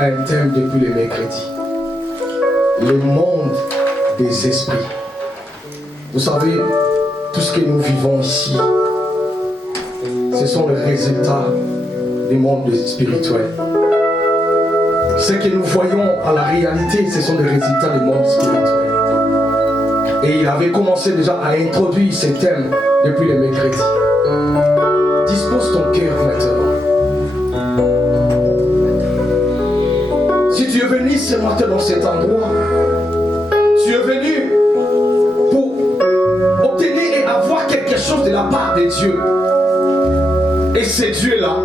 un thème depuis le mercredi. Le monde des esprits. Vous savez, tout ce que nous vivons ici, ce sont les résultats du monde spirituel. Ce que nous voyons à la réalité, ce sont des résultats du monde spirituel. Et il avait commencé déjà à introduire ces thèmes depuis le mercredi. Dispose ton cœur maintenant. Si tu es venu ce matin dans cet endroit, tu es venu pour obtenir et avoir quelque chose de la part de Dieu. Et ce Dieu-là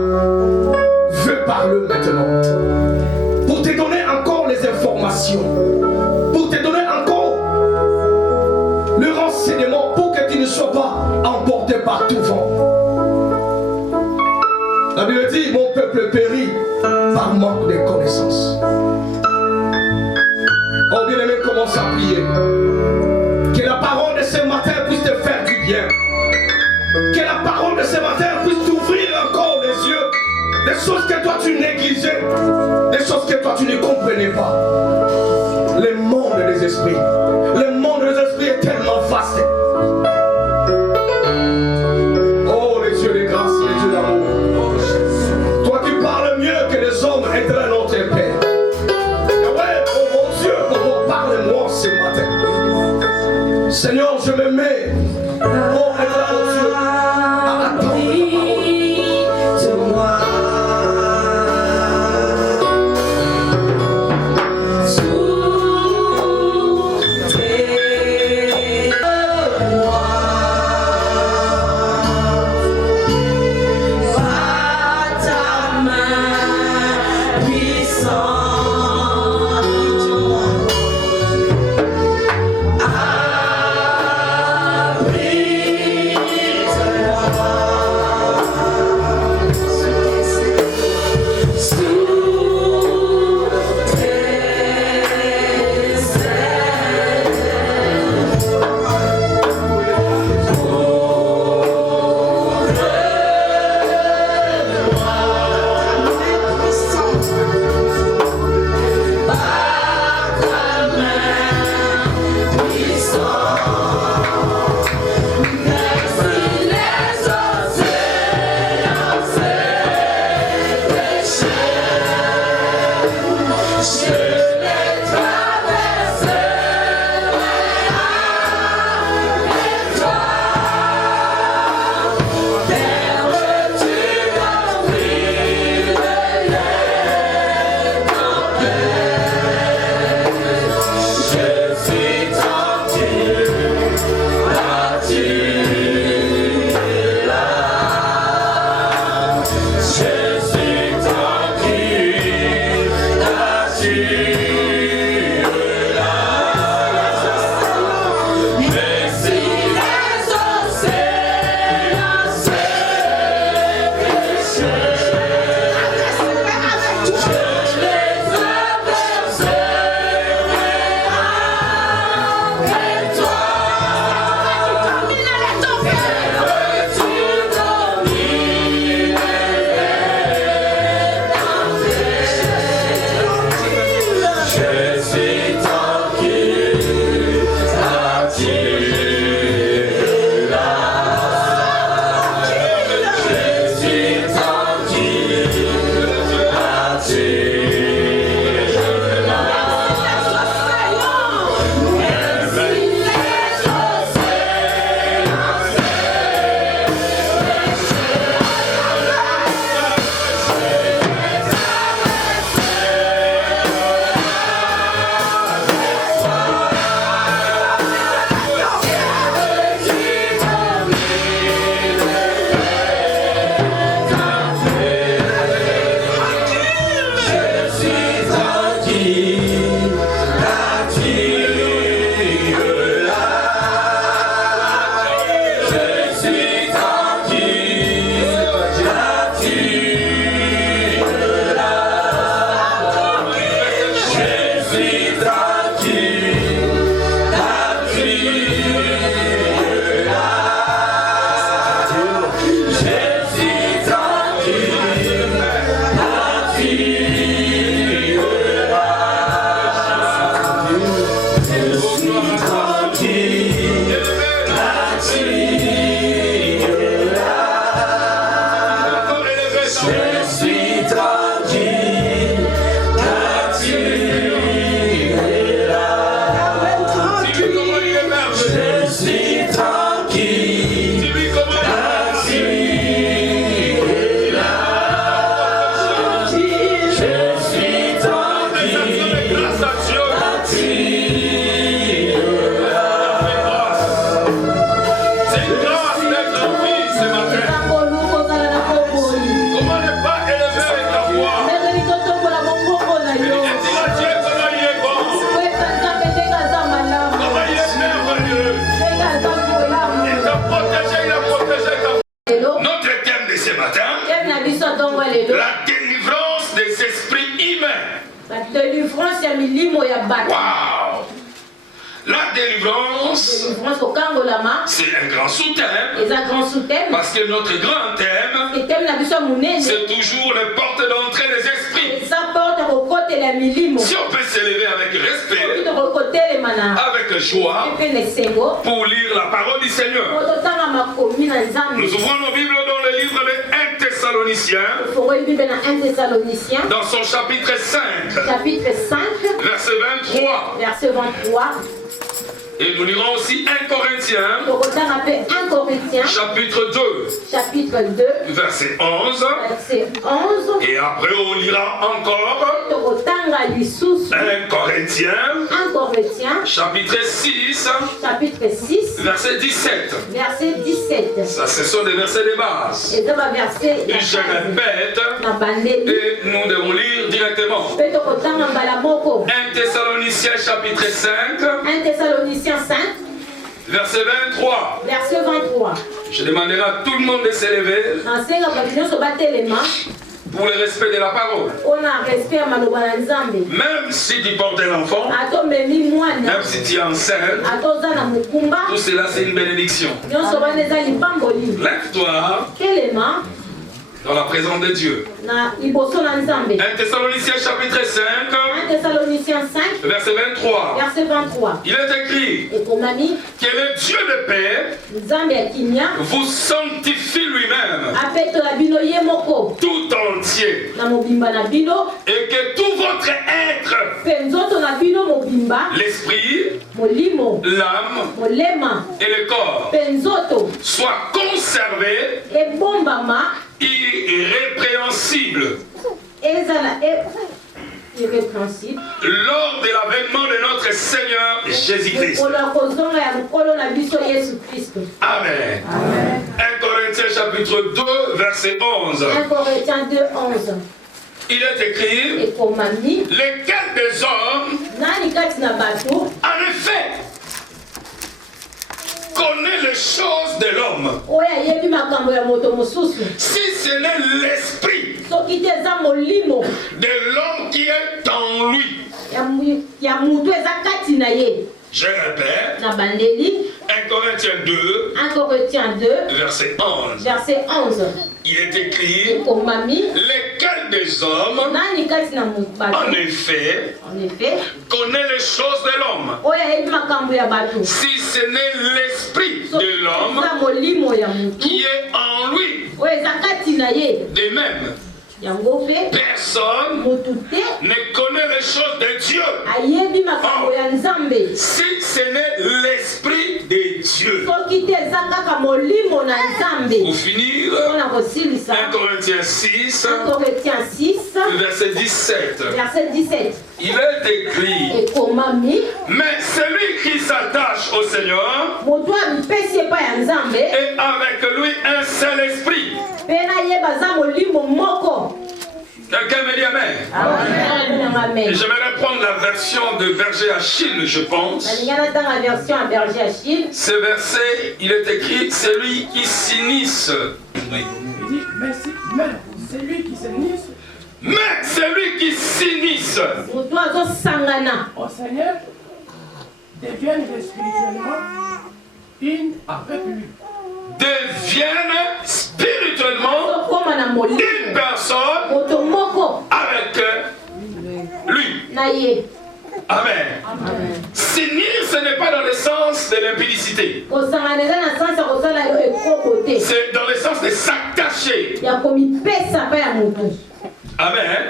veut parler maintenant. Pour te donner encore les informations. Pour te donner encore le renseignement pour que tu ne sois pas emporté par tout vent. La Bible dit, mon peuple périt par manque de connaissances. Oh bien-aimé, commence à prier. Que la parole de ce matin puisse te faire du bien. Que la parole de ce matin puisse t'ouvrir encore les yeux. Des choses que toi tu négligeais. Des choses que toi tu ne comprenais pas. Le monde des esprits. Le monde des esprits est tellement vaste. Oh les dieux de grâce, les dieux d'amour. Toi qui parles mieux que les hommes éternels notre Père. Parle-moi ce matin. Seigneur, je me mets, oh éternel Dieu, à attendre ta parole. Je suis tranquille, là, Wow! La délivrance, c'est un grand sous-thème, parce que notre grand thème, c'est toujours les portes d'entrée des esprits. Si on peut s'élever avec respect, avec joie, pour lire la parole du Seigneur. Nous ouvrons nos Bibles dans le livre de 1 Thessaloniciens, dans son chapitre 5, verset 23. Et nous lirons aussi 1 Corinthiens, chapitre 2, verset 11. Et après on lira encore 1 Corinthiens, chapitre 6, verset 17. Ça, ce sont des versets de base. Et je répète, et nous devons lire directement. 1 Thessaloniciens, chapitre 5. Verset 23. Je demanderai à tout le monde de s'élever pour le respect de la parole. Même si tu portes un enfant, même si tu es enceinte, tout cela c'est une bénédiction. Lève-toi dans la présence de Dieu. 1 Thessaloniciens chapitre 5, verset 23. Il est écrit que le Dieu de paix vous sanctifie lui-même tout entier, et que tout votre être, l'esprit, l'âme et le corps soient conservés irrépréhensible lors de l'avènement de notre Seigneur Jésus-Christ. Amen. 1 Corinthiens chapitre 2 verset 11. Il est écrit, lesquels des hommes en effet connaît les choses de l'homme, si ce n'est l'esprit de l'homme qui est en lui. Je répète, 1 Corinthiens 2, verset 11. Il est écrit, lesquels des hommes, en effet, connaît les choses de l'homme, si ce n'est l'esprit de l'homme qui est en lui. De même, personne ne connaît les choses de Dieu, si ce n'est l'esprit de Dieu. Pour finir, 1 Corinthiens 6, verset 17. Il est écrit, mais celui qui s'attache au Seigneur est avec lui un seul esprit. Quelqu'un me dit Amen. Amen. J'aimerais prendre la version de Berger Achille, je pense. Ce verset, il est écrit, celui qui s'initie. Oui. Mais celui qui s'initie au Seigneur deviennent spirituellement une avec lui. Deviennent spirituellement une personne avec lui. Amen. S'unir, ce n'est pas dans le sens de l'impudicité. C'est dans le sens de s'attacher. Amen.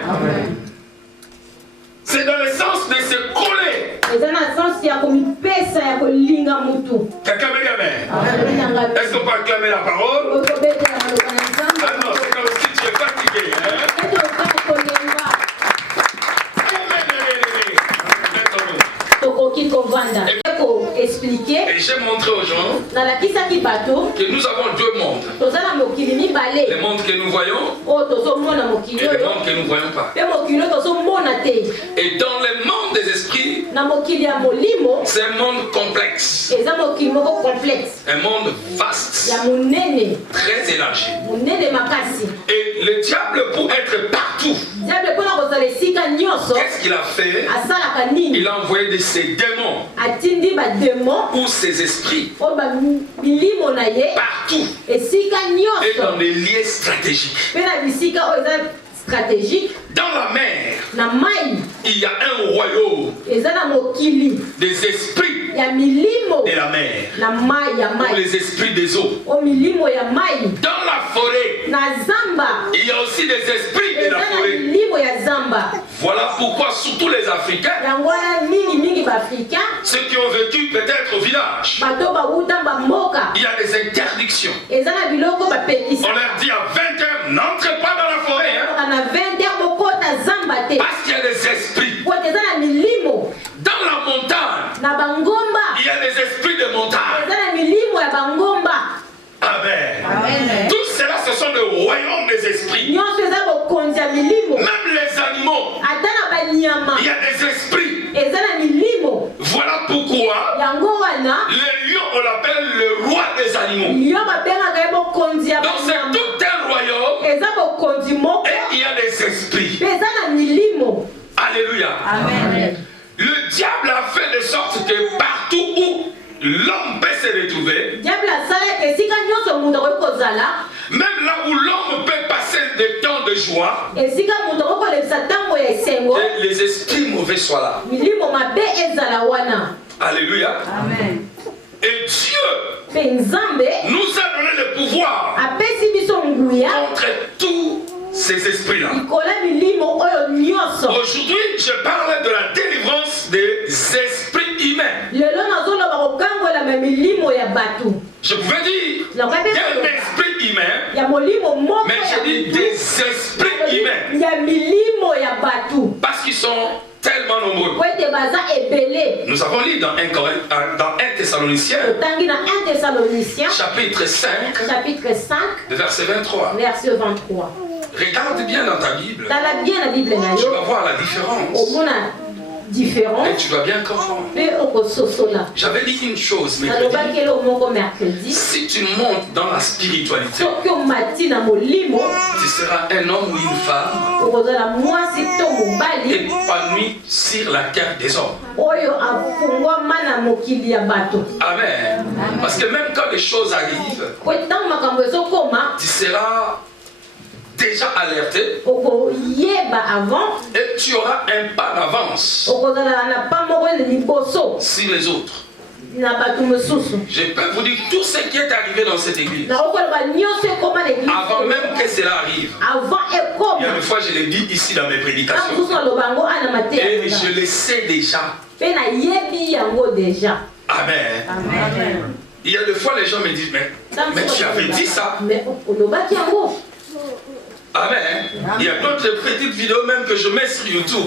C'est dans le sens de se coller. Quelqu'un me dit Amen. Est-ce qu'on peut acclamer la parole? Ah non, c'est comme si tu es fatigué. Et j'ai montré aux gens que nous avons deux mondes. Le monde que nous voyons et le monde que nous ne voyons pas. Et dans le monde des esprits, c'est un monde complexe. Un monde vaste, très élargi. Et le diable, pour être partout, qu'est-ce qu'il a fait? Il a envoyé ses démons ou ses esprits partout et dans des lieux stratégiques. Dans la mer, il y a un royaume des esprits de la mer, ou les esprits des eaux. Dans la forêt, il y a aussi des esprits de la forêt. Voilà pourquoi surtout les Africains, ceux qui ont vécu peut-être au village, il y a des interdictions. On leur dit à 20h, n'entrez pas dans la forêt, hein? Parce qu'il y a des esprits. Dans la montagne, il y a des esprits de montagne. Amen. Tout cela, ce sont des royaumes des esprits. Même les animaux, il y a des esprits. Voilà pourquoi le lion, on l'appelle le roi des animaux. Donc c'est tout un royaume et il y a des esprits. Alléluia. Amen. Le diable a fait de sorte que partout où l'homme peut se retrouver, même là où l'homme peut passer des temps de joie, que les esprits mauvais soient là. Alléluia. Amen. Et Dieu nous a donné le pouvoir contre tous ces esprits-là. Aujourd'hui, je parle de la délivrance des esprits humains. Je pouvais dire d'un esprit humain, mais je dis des esprits humains. Parce qu'ils sont tellement nombreux. Nous avons lu dans 1 Thessaloniciens, chapitre 5, verset 23. Regarde bien dans ta Bible. Tu vas voir la différence. Et tu dois bien comprendre. J'avais dit une chose, mercredi. Si tu montes dans la spiritualité, tu seras un homme ou une femme épanoui sur la terre des hommes. Amen. Parce que même quand les choses arrivent, tu seras déjà alerté et tu auras un pas d'avance sur les autres. Je peux vous dire tout ce qui est arrivé dans cette église avant même que cela arrive. Il y a une fois, je l'ai dit ici dans mes prédications et je le sais déjà. Amen. Il y a des fois les gens me disent mais tu avais dit ça. Amen. Il y a d'autres petites vidéos même que je mets sur YouTube.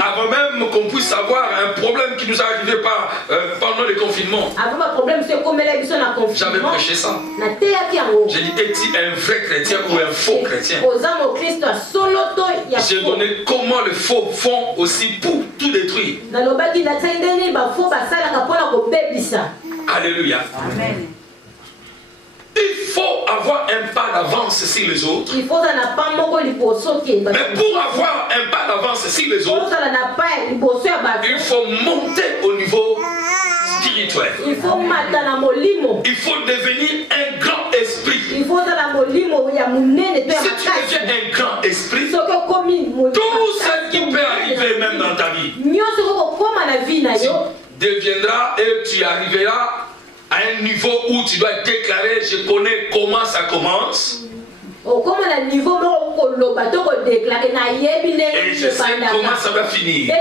Avant même qu'on puisse avoir un problème qui nous est arrivé pendant le confinement. J'avais prêché ça. J'ai dit, es-tu un vrai chrétien ou un faux chrétien? J'ai donné comment les faux font aussi pour tout détruire. Alléluia. Amen. Il faut avoir un pas d'avance sur les autres. Mais pour avoir un pas d'avance sur les autres, il faut monter au niveau spirituel. Il faut devenir un grand esprit. Si tu deviens un grand esprit, tout ce qui peut arriver même dans ta vie deviendra et tu arriveras à un niveau où tu dois déclarer, je connais comment ça commence. Et je sais comment ça va finir.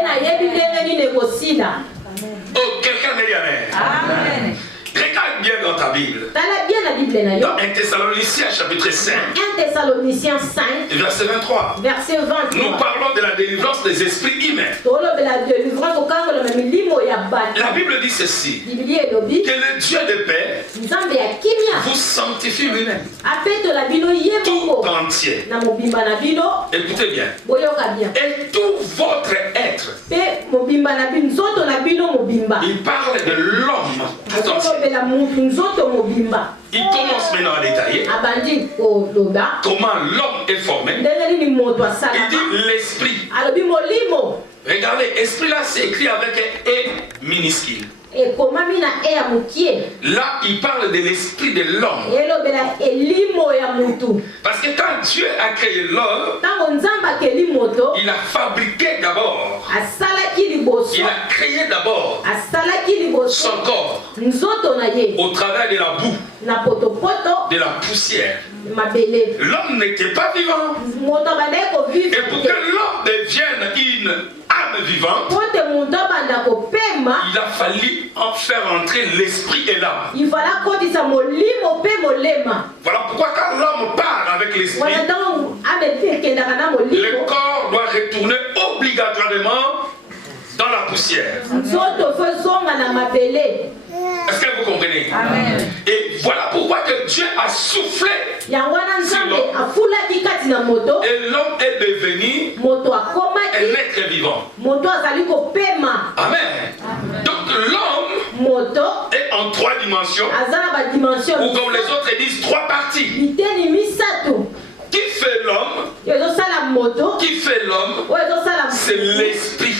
Oh, quelqu'un me dit amen. Amen. Regarde bien dans ta Bible. Dans 1 Thessaloniciens chapitre 5. 1 Thessaloniciens 5. Verset 23. Verset 23. Nous parlons de la délivrance des esprits humains. La Bible dit ceci. Que le Dieu de paix vous sanctifie lui-même. Tout entier. Écoutez bien. Et tout votre être. Il parle de l'homme Il commence maintenant à détailler comment l'homme est formé. Il dit l'esprit. Regardez, esprit là c'est écrit avec un E minuscule. Là, il parle de l'esprit de l'homme. Parce que quand Dieu a créé l'homme, il a fabriqué d'abord. Il a créé d'abord son corps au travers de la boue, de la poussière. L'homme n'était pas vivant. Et pour que l'homme devienne une âme vivante, il a fallu en faire entrer l'esprit et l'âme. Voilà pourquoi quand l'homme part avec l'esprit, le corps doit retourner obligatoirement dans la poussière. Est-ce que vous comprenez? Amen. Et voilà pourquoi que Dieu a soufflé sur l'homme et l'homme est devenu un être vivant. Amen. Donc l'homme est en 3 dimensions, ou comme les autres disent 3 parties. Qui fait l'homme? Qui fait l'homme? C'est l'esprit.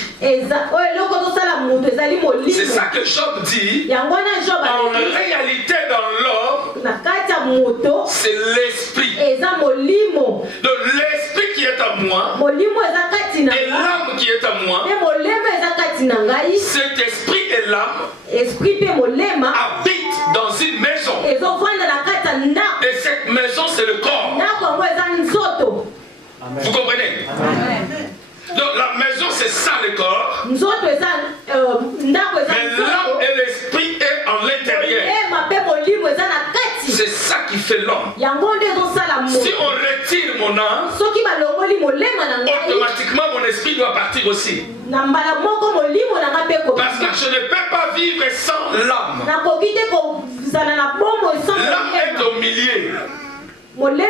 C'est ça que Job dit. En réalité dans l'homme, c'est l'esprit. Donc l'esprit qui est à moi et l'âme qui est à moi, cet esprit et l'âme habitent dans une maison. Et cette maison c'est le corps. Vous comprenez? Amen. Donc la maison c'est ça le corps. Mais l'âme et l'esprit est en l'intérieur. C'est ça qui fait l'homme. Si on retire mon âme, automatiquement mon esprit doit partir aussi. Parce que je ne peux pas vivre sans l'âme. L'âme est au milieu. Voilà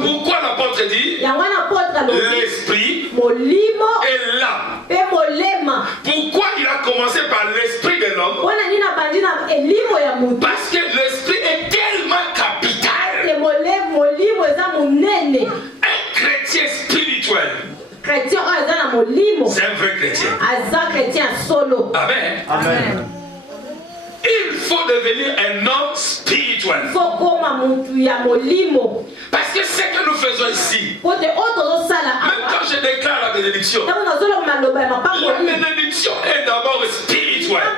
pourquoi l'apôtre dit l'esprit et l'âme. Pourquoi il a commencé par l'esprit de l'homme? Parce que l'esprit est tellement capital. Un chrétien spirituel, c'est un vrai chrétien. Amen. Amen. Il faut devenir un homme spirituel. Parce que ce que nous faisons ici, même quand je déclare la bénédiction, la bénédiction est d'abord spirituelle.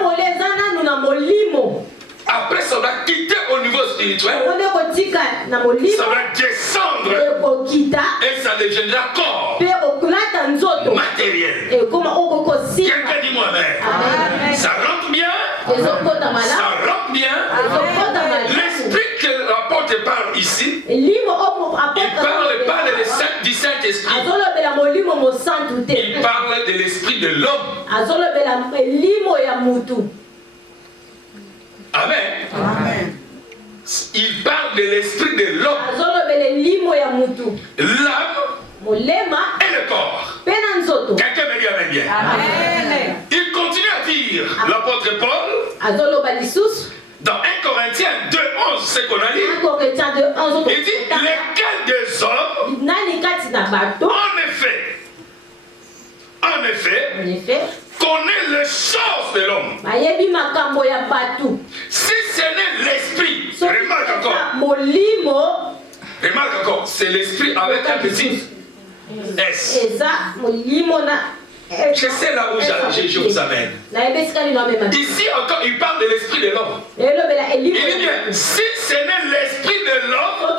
Après, ça va quitter au niveau spirituel, ça va descendre et ça deviendra corps matériel. Quelqu'un dit moi-même. Ça rentre bien. Ça rentre bien. L'esprit que l'apôtre parle ici, il parle pas du Saint-Esprit. Il parle de l'esprit de l'homme. Amen. Amen. Il parle de l'esprit de l'homme, l'âme et le corps. Quelqu'un me dit amen bien. Amen. Il continue à dire, l'apôtre Paul, dans 1 Corinthiens 2:11, c'est qu'on a lu, il dit, lesquels des hommes, en effet, connaît les choses de l'homme. Si ce n'est l'esprit, remarque encore, c'est l'esprit avec un petit S. Je sais là où je vous amène. Ici encore, il parle de l'esprit de l'homme. Il dit bien, si ce n'est l'esprit de l'homme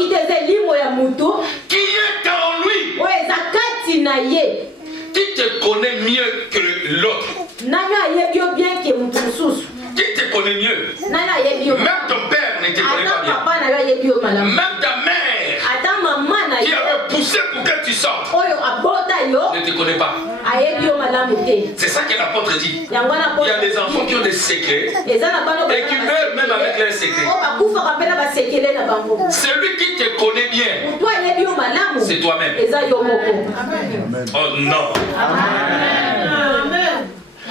qui est en lui, qui te connaît mieux que l'autre, qui te connaît mieux, même ton père ne te connaît pas bien, même ta mère qui avait poussé pour que tu sortes ne te connaît pas. C'est ça que l'apôtre dit. Il y a des enfants qui ont des secrets et qui meurent même avec leurs secrets. Celui qui te connaît bien, c'est toi-même. Oh non.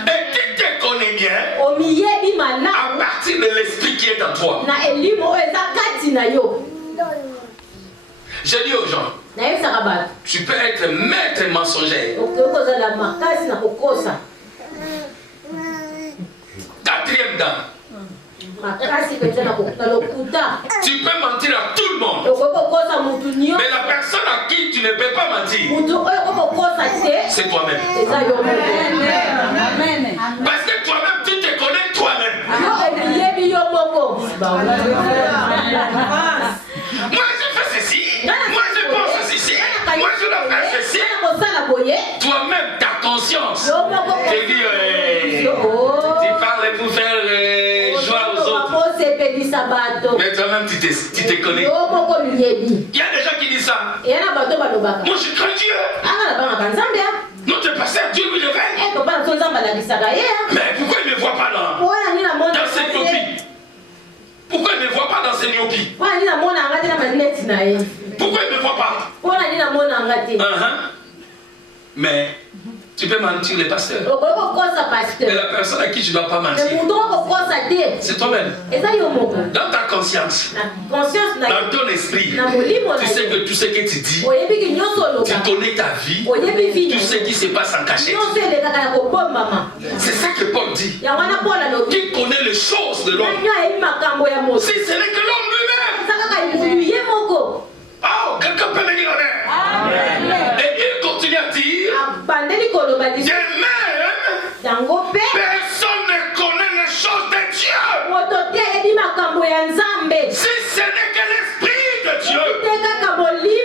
Et qui te connaît bien, à partir de l'esprit qui est en toi. Je dis aux gens, tu peux être maître mensonger. Quatrième dame. Tu peux mentir à tout le monde. Mais la personne à qui tu ne peux pas mentir, c'est toi-même. Parce que toi-même, tu te connais toi-même. Moi, je fais ceci. Moi, je pense ceci. Moi, je dois faire ceci. Toi-même, ta conscience te dit, tu parles pour faire joie aux autres. Mais toi-même, tu te connais. Il y a des gens qui disent ça. Moi, je crains Dieu. Notre pasteur, Dieu lui révèle. Mais pourquoi il ne voit pas dans ses myopies? Pourquoi il ne voit pas dans ses myopies? Pourquoi il ne voit pas? Mais tu peux mentir les pasteurs. Et la personne à qui tu ne dois pas mentir, c'est toi-même. Dans ta conscience, dans ton esprit, tu sais que tout ce que tu dis, tu connais ta vie, tout ce qui se passe en cachette. C'est ça que Paul dit. Qui connaît les choses de l'homme. Si ce n'est que l'homme lui-même. Oh, quelqu'un peut me dire amen. Et il continue à dire, de même, personne ne connaît les choses de Dieu. Si ce n'est que l'esprit de Dieu.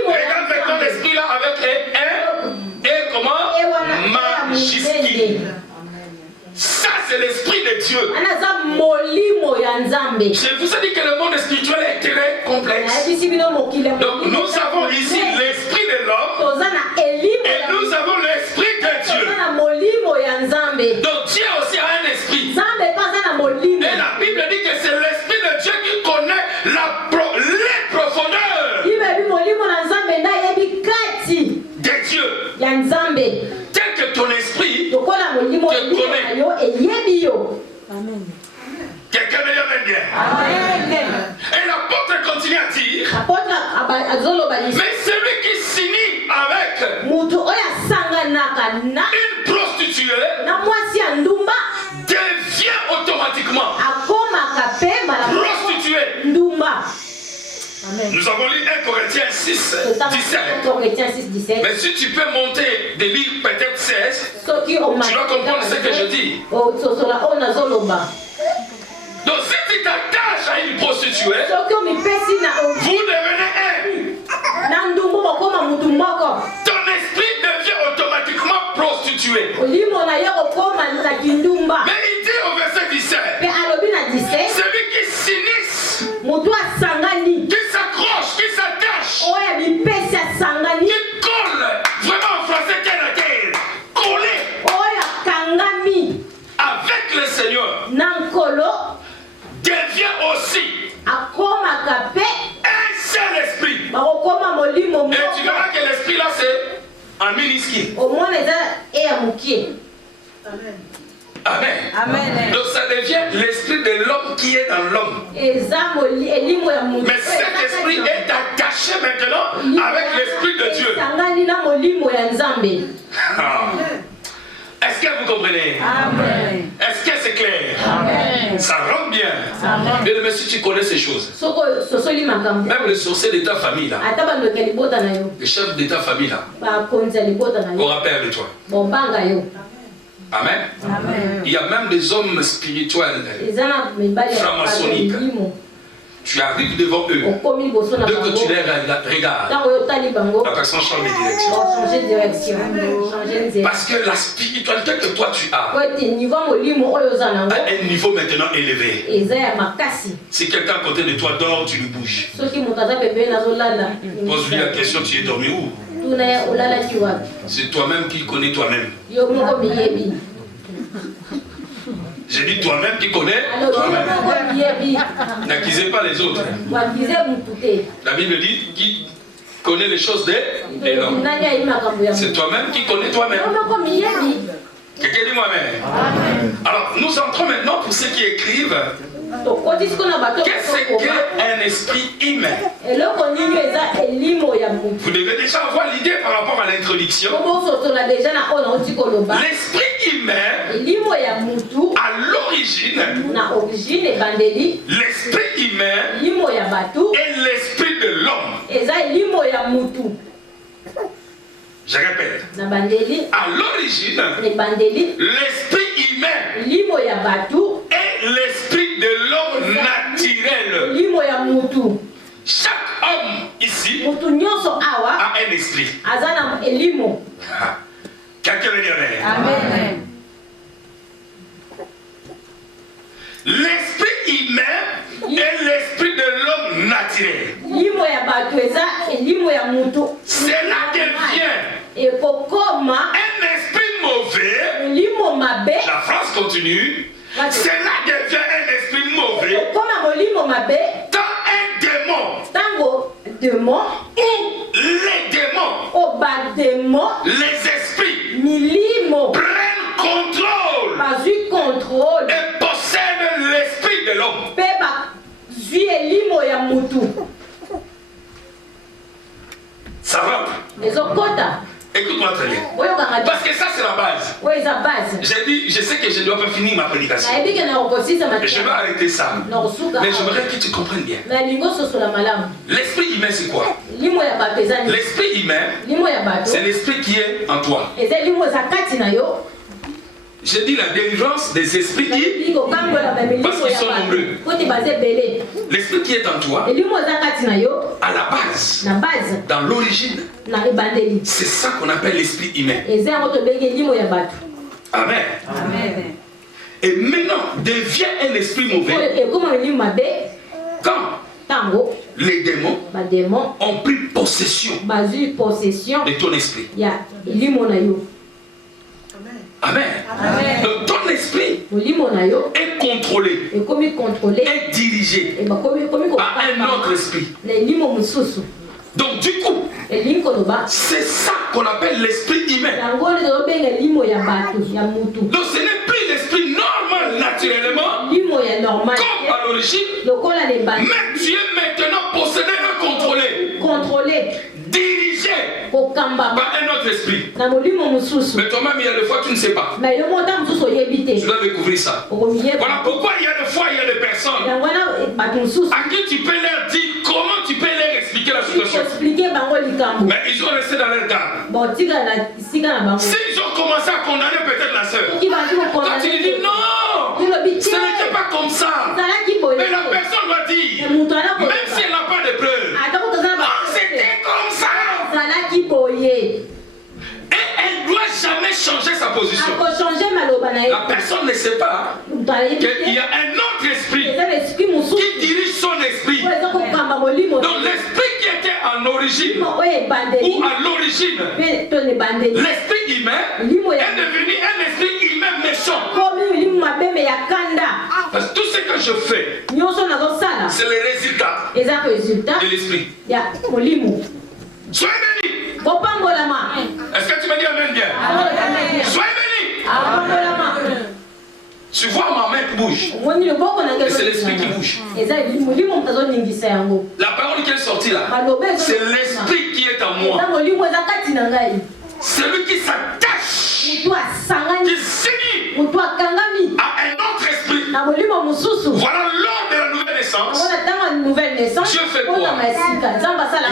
Regarde maintenant l'esprit là avec et comment? Majuscule. Ça c'est l'esprit de Dieu. Je vous ai dit que le monde spirituel est très complexe. Donc nous avons ici l'esprit de l'homme et nous avons l'esprit de Dieu. Donc Dieu aussi a un esprit. Et la Bible dit que c'est l'esprit de Dieu qui connaît les profondeurs de Dieu. Tel que ton esprit te connaît. Quelqu'un me dit bien. Et l'apôtre continue à dire, mais celui qui s'unit avec une prostituée devient automatiquement prostituée. Nous avons lu 1 Corinthiens 6, 17. Mais si tu peux monter des livres peut-être 16, tu dois comprendre ce que je dis. Donc si tu t'attaches à une prostituée, vous devenez un. Ton esprit devient automatiquement prostitué. Mais il dit au verset 17, celui qui s'unisse, qui s'accroche, qui s'attache, qui colle, vraiment en français terre à terre, collé avec le Seigneur, devient aussi un seul esprit. Et tu verras que l'esprit là c'est en minuscule. Amen. Donc ça devient l'esprit de l'homme qui est dans l'homme. Mais cet esprit est attaché maintenant avec l'esprit de Dieu. Est-ce que vous comprenez? Amen. Est-ce que c'est clair? Amen. Ça rentre bien. Bien, mais si tu connais ces choses, même le sorcier de ta famille là, le chef de ta famille là, aura peur de toi. Amen. Amen. Il y a même des hommes spirituels, francs-maçonniques. Tu arrives devant eux. Dès que tu les regardes, la personne change de direction. Parce que la spiritualité que toi tu as a un niveau maintenant élevé. Si quelqu'un à côté de toi dort, tu le bouges. Pose-lui la question, tu es dormi où? C'est toi-même qui connais toi-même. J'ai dit toi-même qui connais toi-même. N'accusez pas les autres. La Bible dit qui connaît les choses de l'homme. C'est toi-même qui connais toi-même. Quelqu'un dit moi-même. Alors, nous entrons maintenant pour ceux qui écrivent. Qu'est-ce qu'un esprit humain? Vous devez déjà avoir l'idée par rapport à l'introduction. L'esprit humain, à l'origine, l'esprit humain est l'esprit de l'homme. Je répète. À l'origine, l'esprit humain est l'esprit de l'homme naturel. Chaque homme ici a un esprit. Quelqu'un veut dire amen. L'esprit humain est l'esprit de l'homme naturel. Cela devient un esprit mauvais. La phrase continue. Cela devient un esprit mauvais quand un démon ou les démons, les esprits prennent contrôle et possèdent l'esprit de l'homme. Ça rentre. Écoute-moi très bien. Parce que ça c'est la base. J'ai dit, je sais que je ne dois pas finir ma prédication. Je vais arrêter ça. Mais j'aimerais que tu comprennes bien. L'esprit humain c'est quoi? L'esprit humain, c'est l'esprit qui est en toi. J'ai dit la délivrance des esprits qui, parce qu'ils sont nombreux. L'esprit qui est en toi, à la base, dans l'origine, c'est ça qu'on appelle l'esprit humain. Amen. Et maintenant, devient un esprit mauvais quand les démons ont pris possession de ton esprit. Amen. Donc ton esprit est contrôlé, est dirigé par un autre esprit. Donc du coup, c'est ça qu'on appelle l'esprit humain. Donc ce n'est plus l'esprit normal naturellement, comme à l'origine, mais tu es maintenant possédé et contrôlé, dirigé par un autre esprit. Mais toi-même, il y a des fois tu ne sais pas. Tu dois découvrir ça. Voilà pourquoi il y a des fois, il y a des personnes à qui tu peux leur dire comment tu peux leur expliquer la situation. Mais ils ont resté dans leur garde. S'ils ont commencé à condamner peut-être la sœur, quand tu lui dis non, ce n'était pas comme ça. Mais la personne va dire, même si elle n'a pas de preuves, c'était comme ça. Et elle ne doit jamais changer sa position. La personne ne sait pas qu'il y a un autre esprit qui dirige son esprit. Donc l'esprit qui était en origine ou à l'origine, l'esprit humain est devenu un esprit humain méchant. Parce que tout ce que je fais, c'est le résultat de l'esprit. Soyez bénis. Est-ce que tu me dis amen bien? Soyez bénis. Tu vois ma main qui bouge. Et c'est l'esprit qui bouge. La parole qui est sortie là, c'est l'esprit qui est en moi. Celui qui s'attache, qui s'unit à un autre esprit. Voilà lors de la nouvelle naissance. Dieu fait quoi? Il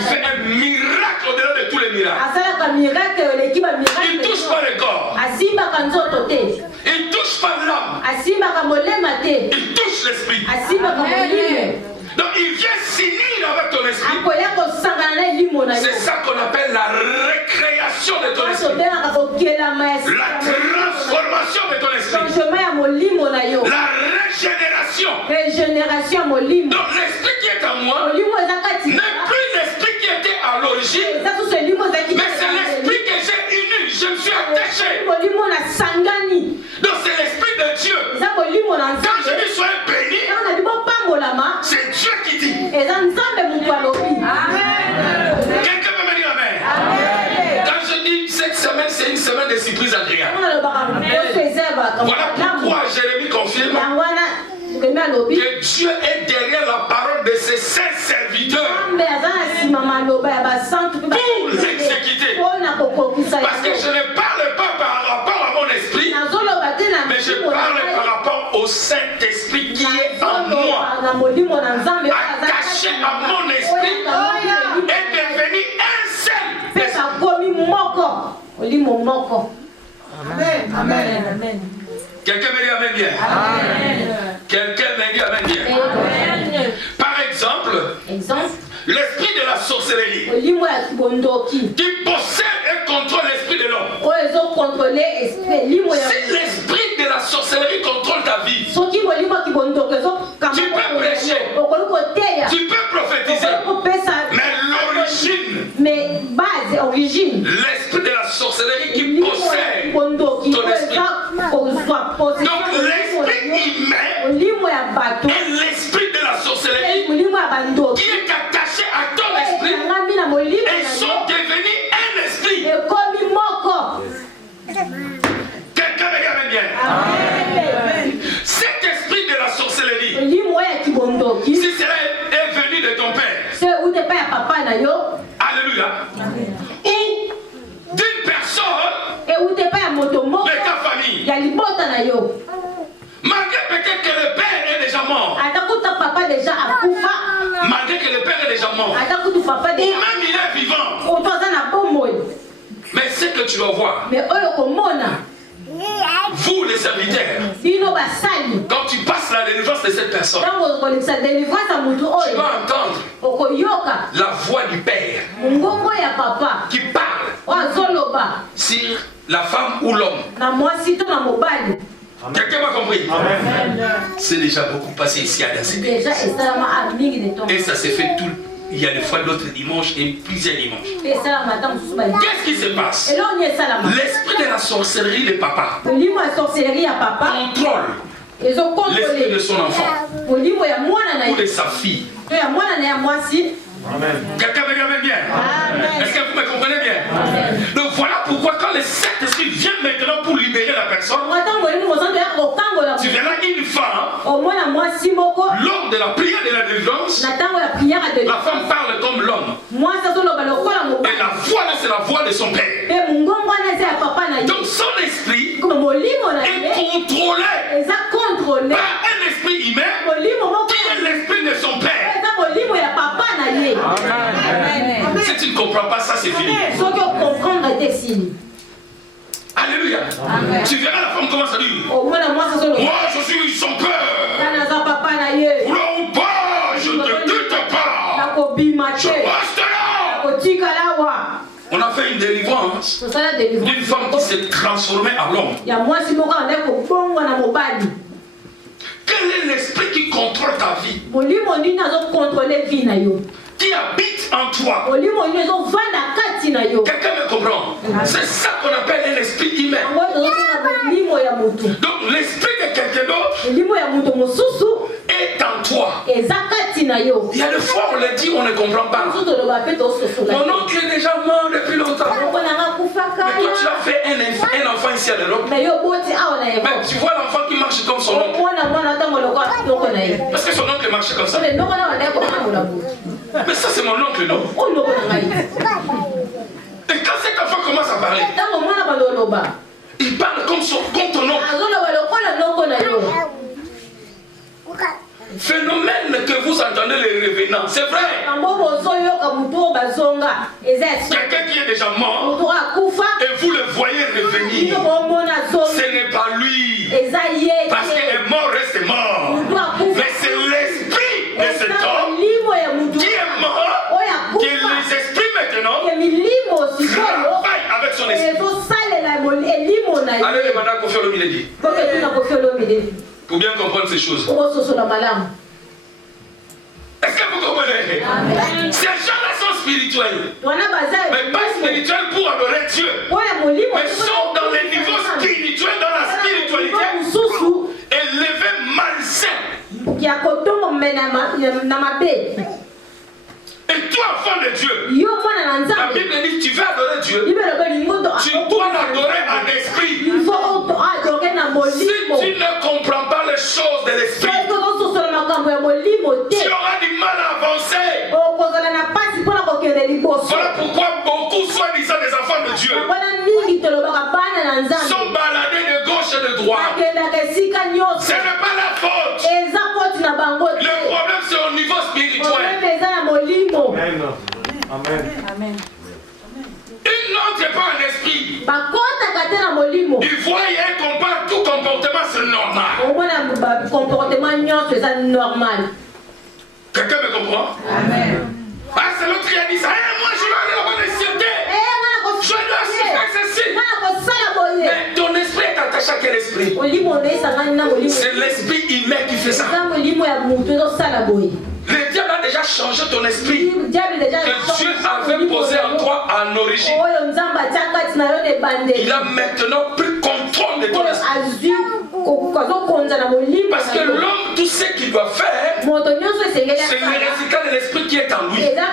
fait un miracle au-delà de tous les miracles. Il ne touche pas le corps. Il ne touche pas l'âme. Il touche l'esprit. Donc il vient s'unir avec ton esprit. C'est ça qu'on appelle la récréation de ton esprit. La transformation de ton esprit. La régénération. Donc l'esprit qui est en moi n'est plus l'esprit qui était à l'origine, mais c'est l'esprit que j'ai uni. Je me suis attaché. Donc c'est l'esprit de Dieu. Quand je dis soyez bénis, c'est Dieu qui dit. Quelqu'un peut me dire amen. Quand je dis cette semaine c'est une semaine de surprise agréable. Voilà pourquoi Jérémie confirme que Dieu est derrière la parole de ses saints serviteurs pour l'exécuter. Parce que je ne parle pas par rapport à mon esprit, mais je parle par rapport au Saint-Esprit qui est en moi, attaché à mon esprit et devenu un seul. Amen. Quelqu'un me dit amen bien. Quelqu'un me dit amen bien. Par exemple, l'esprit de la sorcellerie qui possède et contrôle l'esprit de l'homme. Si l'esprit de la sorcellerie contrôle ta vie, tu peux prêcher, tu peux prophétiser, mais l'origine, l'esprit de la sorcellerie qui possède ton esprit. Donc l'esprit humain et l'esprit de la sorcellerie qui est attaché à ton esprit et sont devenus un esprit. Quelqu'un me dit bien. Cet esprit de la sorcellerie, si cela est venu de ton père, alléluia, ou d'une personne de ta famille, malgré peut-être que le père est déjà mort, malgré que le père est déjà mort, ou même il est vivant, mais ce que tu dois voir, vous les serviteurs, quand tu passes la délivrance de cette personne, tu vas entendre la voix du père qui parle sur la femme ou l'homme. Quelqu'un m'a compris? C'est déjà beaucoup passé ici à danser. Et ça s'est fait tout. Il y a des fois d'autres dimanches et plusieurs dimanches. Qu'est-ce qui se passe? L'esprit de la sorcellerie de papa contrôle l'esprit de son enfant ou de sa fille. Amen. Quelqu'un me dit amen bien? Est-ce que vous me comprenez bien? Amen. Donc voilà pourquoi quand le Saint-Esprit vient maintenant pour libérer la personne, tu verras une femme, lors de la prière de la délivrance, la femme parle comme l'homme. Et la voix là, c'est la voix de son père. Donc son esprit est contrôlé par un esprit humain qui est l'esprit de son père. Amen. Si tu ne comprends pas ça, c'est fini. Alléluia. Amen. Tu verras la femme commence à dire, moi je suis son père. Vouloir ou pas, je ne te quitte pas. Je reste là. On a fait une délivrance d'une femme qui s'est transformée en l'homme. Quel est l'esprit qui contrôle ta vie? Qui habite en toi? Quelqu'un me comprend? C'est ça qu'on appelle un esprit humain. Donc l'esprit de quelqu'un d'autre est en toi. Il y a des fois on le dit, on ne comprend pas. Mon oncle est déjà mort depuis longtemps. Mais toi tu as fait un enfant ici à l'Europe. Mais tu vois l'enfant qui marche comme son oncle. Parce que son oncle marche comme ça. Mais ça c'est mon oncle, non? Et quand cet enfant commence à parler, il parle comme ton oncle. Phénomène que vous entendez les revenants, c'est vrai. Quelqu'un qui est déjà mort et vous le voyez revenir, ce n'est pas lui. Parce qu'il est mort, reste mort. Mais c'est l'esprit de cet homme qui est mort, qui les esprits maintenant travaille avec son esprit. Allez demander à Kofi Olomide pour bien comprendre ces choses. Est-ce que vous comprenez? Amen. Ces gens-là sont spirituels. Mais pas spirituels pour adorer Dieu. Mais sont dans les niveaux spirituels, dans la spiritualité élevés malsains. Et toi, enfant de Dieu, la Bible dit tu veux adorer Dieu, tu dois l'adorer en esprit. Si tu ne comprends pas les choses de l'esprit, tu auras du mal à avancer. Voilà pourquoi beaucoup, soi-disant des enfants de Dieu, sont baladés de gauche et de droite. Ce n'est pas la faute. Le problème, c'est au niveau spirituel. Amen. Amen. Il n'entre pas en esprit. Il voyait et compare tout comportement, c'est normal. Quelqu'un me comprend? Amen. Ah, c'est l'autre qui a dit ça. Hey, moi, je vais aller là-bas de cité. Je dois faire ceci. Mais ton esprit est attaché à quel esprit? C'est l'esprit humain qui fait ça. Le diable a déjà changé ton esprit que Dieu avait posé en toi en origine. Il a maintenant pris contrôle de ton esprit. Parce que l'homme, tout ce qu'il doit faire, c'est le résultat de l'esprit qui est en lui. Quelqu'un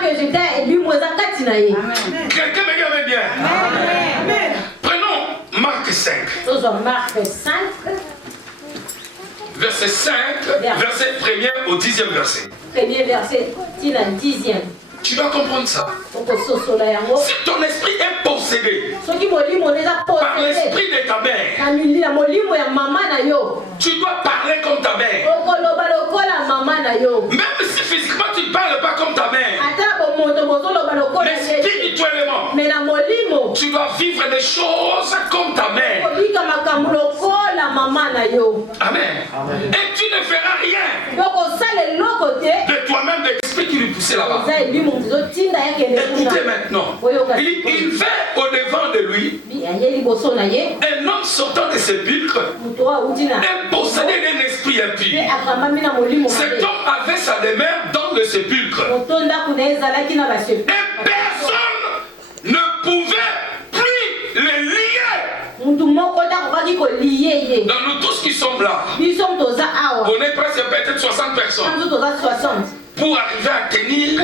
me dit bien. Amen. Prenons Marc 5. Verset 5, verset 1er au 10e verset. Premier verset, il a 10e. Tu dois comprendre ça. Si ton esprit est possédé par l'esprit de ta mère, tu dois parler comme ta mère. Même si physiquement tu ne parles pas comme ta mère, mais spirituellement, tu dois vivre des choses comme ta mère. Amen. Et tu ne feras rien de toi-même, de l'esprit qui lui poussait là-bas. Écoutez maintenant, il fait au-devant de lui un homme sortant des sépulcres et possédé d'un esprit impur. Cet homme avait sa demeure dans le sépulcre. Et personne ne pouvait plus le lier. Dans nous tous qui sommes là, on est presque peut-être 60 personnes. Pour arriver à tenir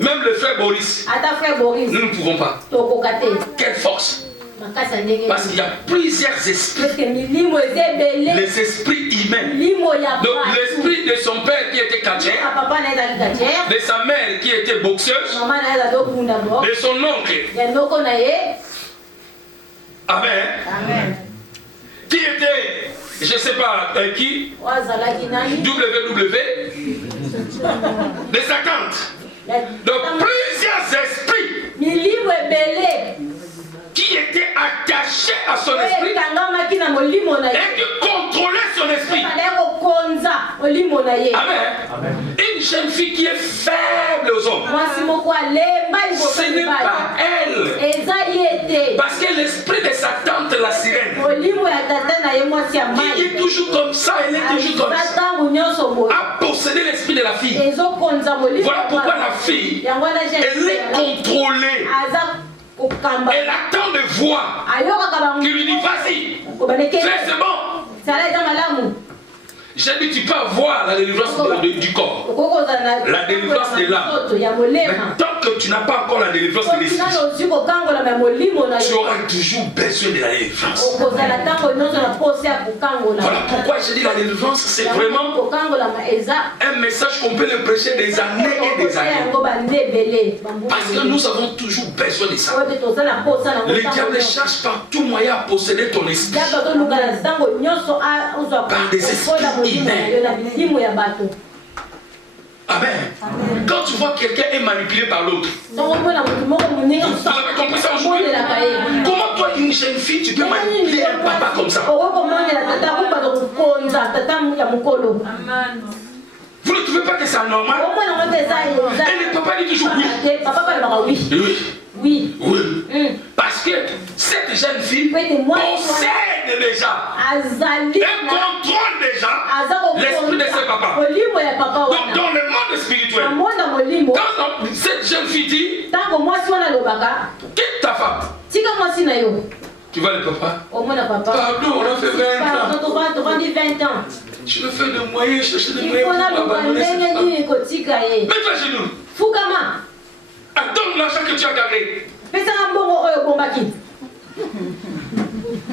même le frère Boris, nous ne pouvons pas. Quelle force! Parce qu'il y a plusieurs esprits. Les esprits humains. Donc l'esprit de son père qui était catcheur, de sa mère qui était boxeuse, de son oncle. Amen. Qui était, je ne sais pas qui, WW, de sa tante. Donc plusieurs esprits qui étaient attachés à son esprit et qui contrôlaient son esprit. Amen. Une jeune fille qui est faible aux hommes, ce n'est pas elle. Parce que l'esprit de sa tante, la sirène, qui est toujours comme ça, elle est toujours comme ça, a possédé l'esprit de la fille. Voilà pourquoi la fille, elle est contrôlée. Elle attend de voir qui lui dit vas-y, fais, c'est bon. J'ai dit tu peux avoir la délivrance du corps, la délivrance de l'âme. Mais tant que tu n'as pas encore la délivrance de l'esprit, tu auras toujours besoin de la délivrance. Voilà pourquoi je dis la délivrance, c'est vraiment un message qu'on peut le prêcher des années et des années. Parce que nous avons toujours besoin de ça. Le diable cherche par tout moyen à posséder ton esprit par des esprits humains. Amen. Quand tu vois quelqu'un est manipulé par l'autre, vous avez compris ça aujourd'hui? Comment toi, une jeune fille, tu peux manipuler un papa comme ça? Vous ne trouvez pas que c'est normal? Et le papa dit toujours oui. Oui. Parce que cette jeune fille possède déjà et contrôle déjà l'esprit de ses papas. Donc dans le monde spirituel, quand cette jeune fille dit quitte ta femme, tu vois le papa? Pardon, on a fait 20 ans. Je le fais de moyens, chercher des moyens pour abandonner cette femme. Mets-toi à genoux. Fukama. Donne l'argent que tu as gagné.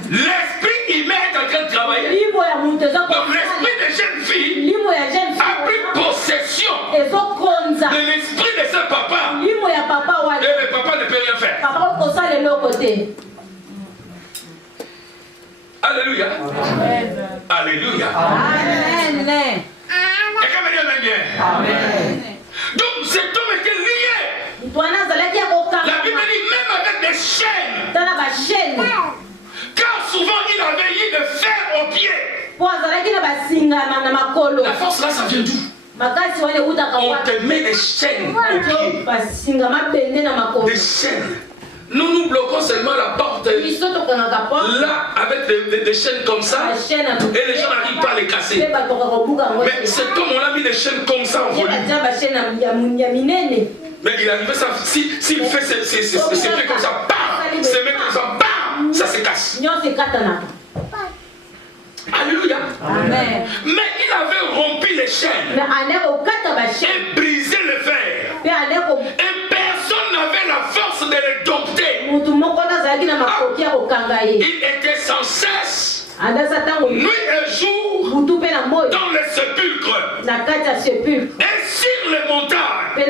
L'esprit humain est en train de travailler. Donc l'esprit des jeunes filles a pris possession de l'esprit de ce papa. Et le papa ne peut rien faire. Alléluia. Amen. Alléluia. Amen. Quelqu'un me dit amen bien. Amen. Donc cet homme était lié. La Bible dit même avec des chaînes. Car souvent il avait eu de fer aux pieds. La force là, ça vient d'où? On te met des chaînes aux pieds. Des chaînes. Nous bloquons seulement la porte là avec des chaînes comme ça et les gens n'arrivent pas à les casser. Mais cet homme, on a mis des chaînes comme ça en volume. Mais il arrivait ça, s'il fait ses pieds comme ça, bam, ses mains comme ça, bam, ça se casse. Alléluia. Amen. Mais il avait rompu les chaînes et brisé le fer. Et personne n'avait la force de les dompter. Il était sans cesse, nuit et jour, dans les sépulcres et sur les montagnes,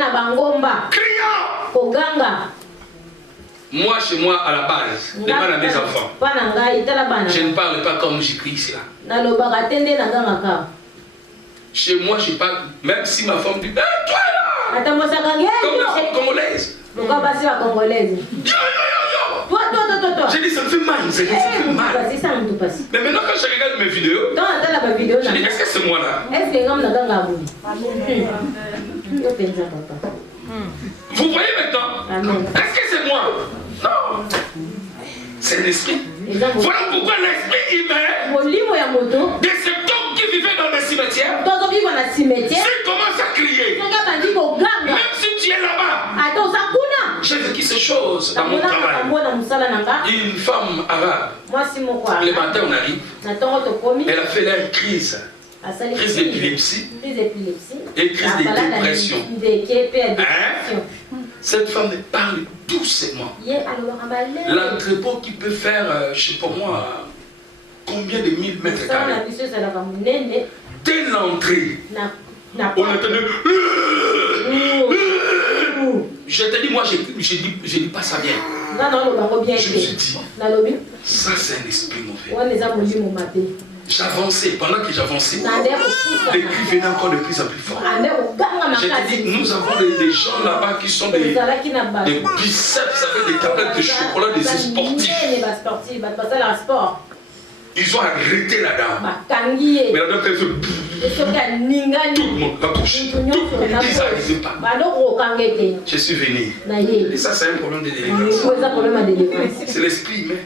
criant. Moi, chez moi, à la base, devant à mes enfants, je ne parle pas comme j'écris ici là. Chez moi, je parle, même si ma femme dit, toi là, comme la femme congolaise. Yo. J'ai dit, ça me fait mal, ça me fait mal. Mais maintenant, quand je regarde mes vidéos, je dis, est-ce que c'est moi là? Vous voyez maintenant? Est-ce que c'est moi? Non. C'est l'esprit. Voilà pourquoi l'esprit humain de cet homme qui vivait dans le cimetière, s'il commence à crier, même si tu es là-bas, j'ai vécu ces choses dans mon travail. Une femme arabe, le matin on arrive, elle a fait là une crise d'épilepsie et crise de dépression. Hein? Cette femme parle doucement. L'entrepôt qui peut faire, je sais pas moi, combien de 1000 mètres carrés. Dès l'entrée, on entendait. Je te dis, moi, je dis pas ça bien. Je me suis dit, ça c'est un esprit mauvais. J'avançais, pendant que j'avançais, les cris venaient encore de plus en plus fort. Je te dis, nous avons des gens là-bas qui sont des biceps avec des tablettes de chocolat, des sportifs. Ils ont arrêté la dame. Mais la dame fait tout le monde la bouche. Ils n'arrivaient pas. Je suis venu. Et ça, c'est un problème de délivrance. C'est l'esprit humain.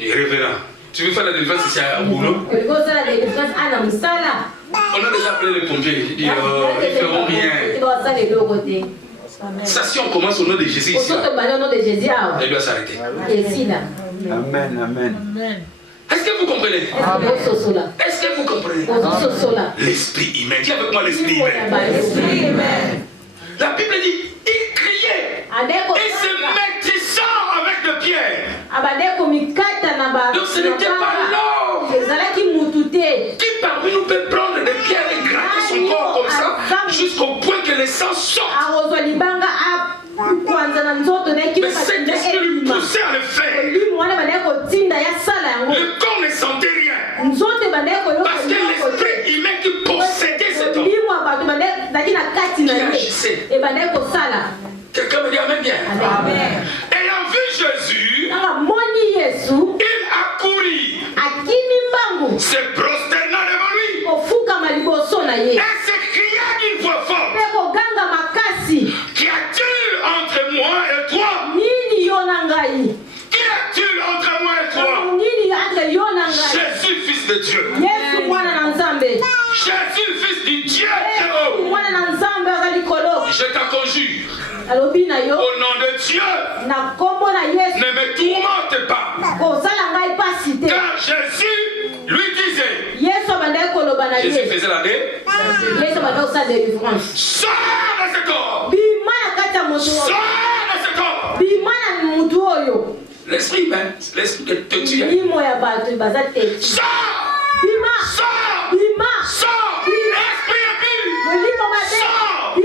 Et révérend. Tu veux faire la délivrance ici à boulot? On a déjà appelé les pompiers. J'ai dit, ils ne feront rien. Ça, si on commence au nom de Jésus ici, elle doit s'arrêter. Amen, amen. Est-ce que vous comprenez? Est-ce que vous comprenez? L'esprit humain. Dis avec moi l'esprit humain. La Bible dit, il criait et se maîtrissant avec de pierres. Donc ce n'était pas l'homme qui parmi nous peut prendre des pierres et gratter son corps comme ça jusqu'au point que le sang sorte. Mais cet esprit lui poussait à le faire. Le corps ne sentait rien. Parce que l'esprit humain qui possédait cet homme, qui agissait. Quelqu'un me dit amen bien. Amen. Ayant vu Jésus, il accourit, se prosterna devant lui et s'écria d'une voix forte, qu'y a-t-il entre moi et toi? Qu'y a-t-il entre moi et toi? Jésus, fils de Dieu. Jésus, fils du Dieu très haut. Je t'en conjure, au nom de Dieu, ne me tourmente pas. Car Jésus lui disait, Jésus faisait la Sors de ce corps. Sors de ce corps. L'esprit humain, l'esprit que te tue. Sors. Sors. Sors. L'esprit impur. Sors.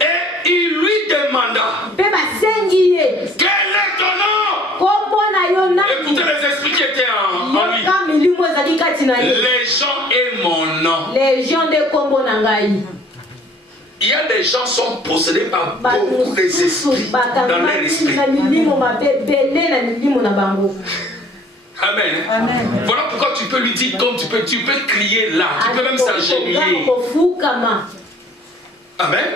Et il lui demanda. Quel est ton nom? Écoutez les esprits qui étaient en lui. Les gens aiment mon nom. Il y a des gens qui sont possédés par beaucoup d'esprits dans leur esprit. Amen. Amen. Voilà pourquoi tu peux lui dire comme tu peux crier là, tu peux même s'agenouiller. Amen.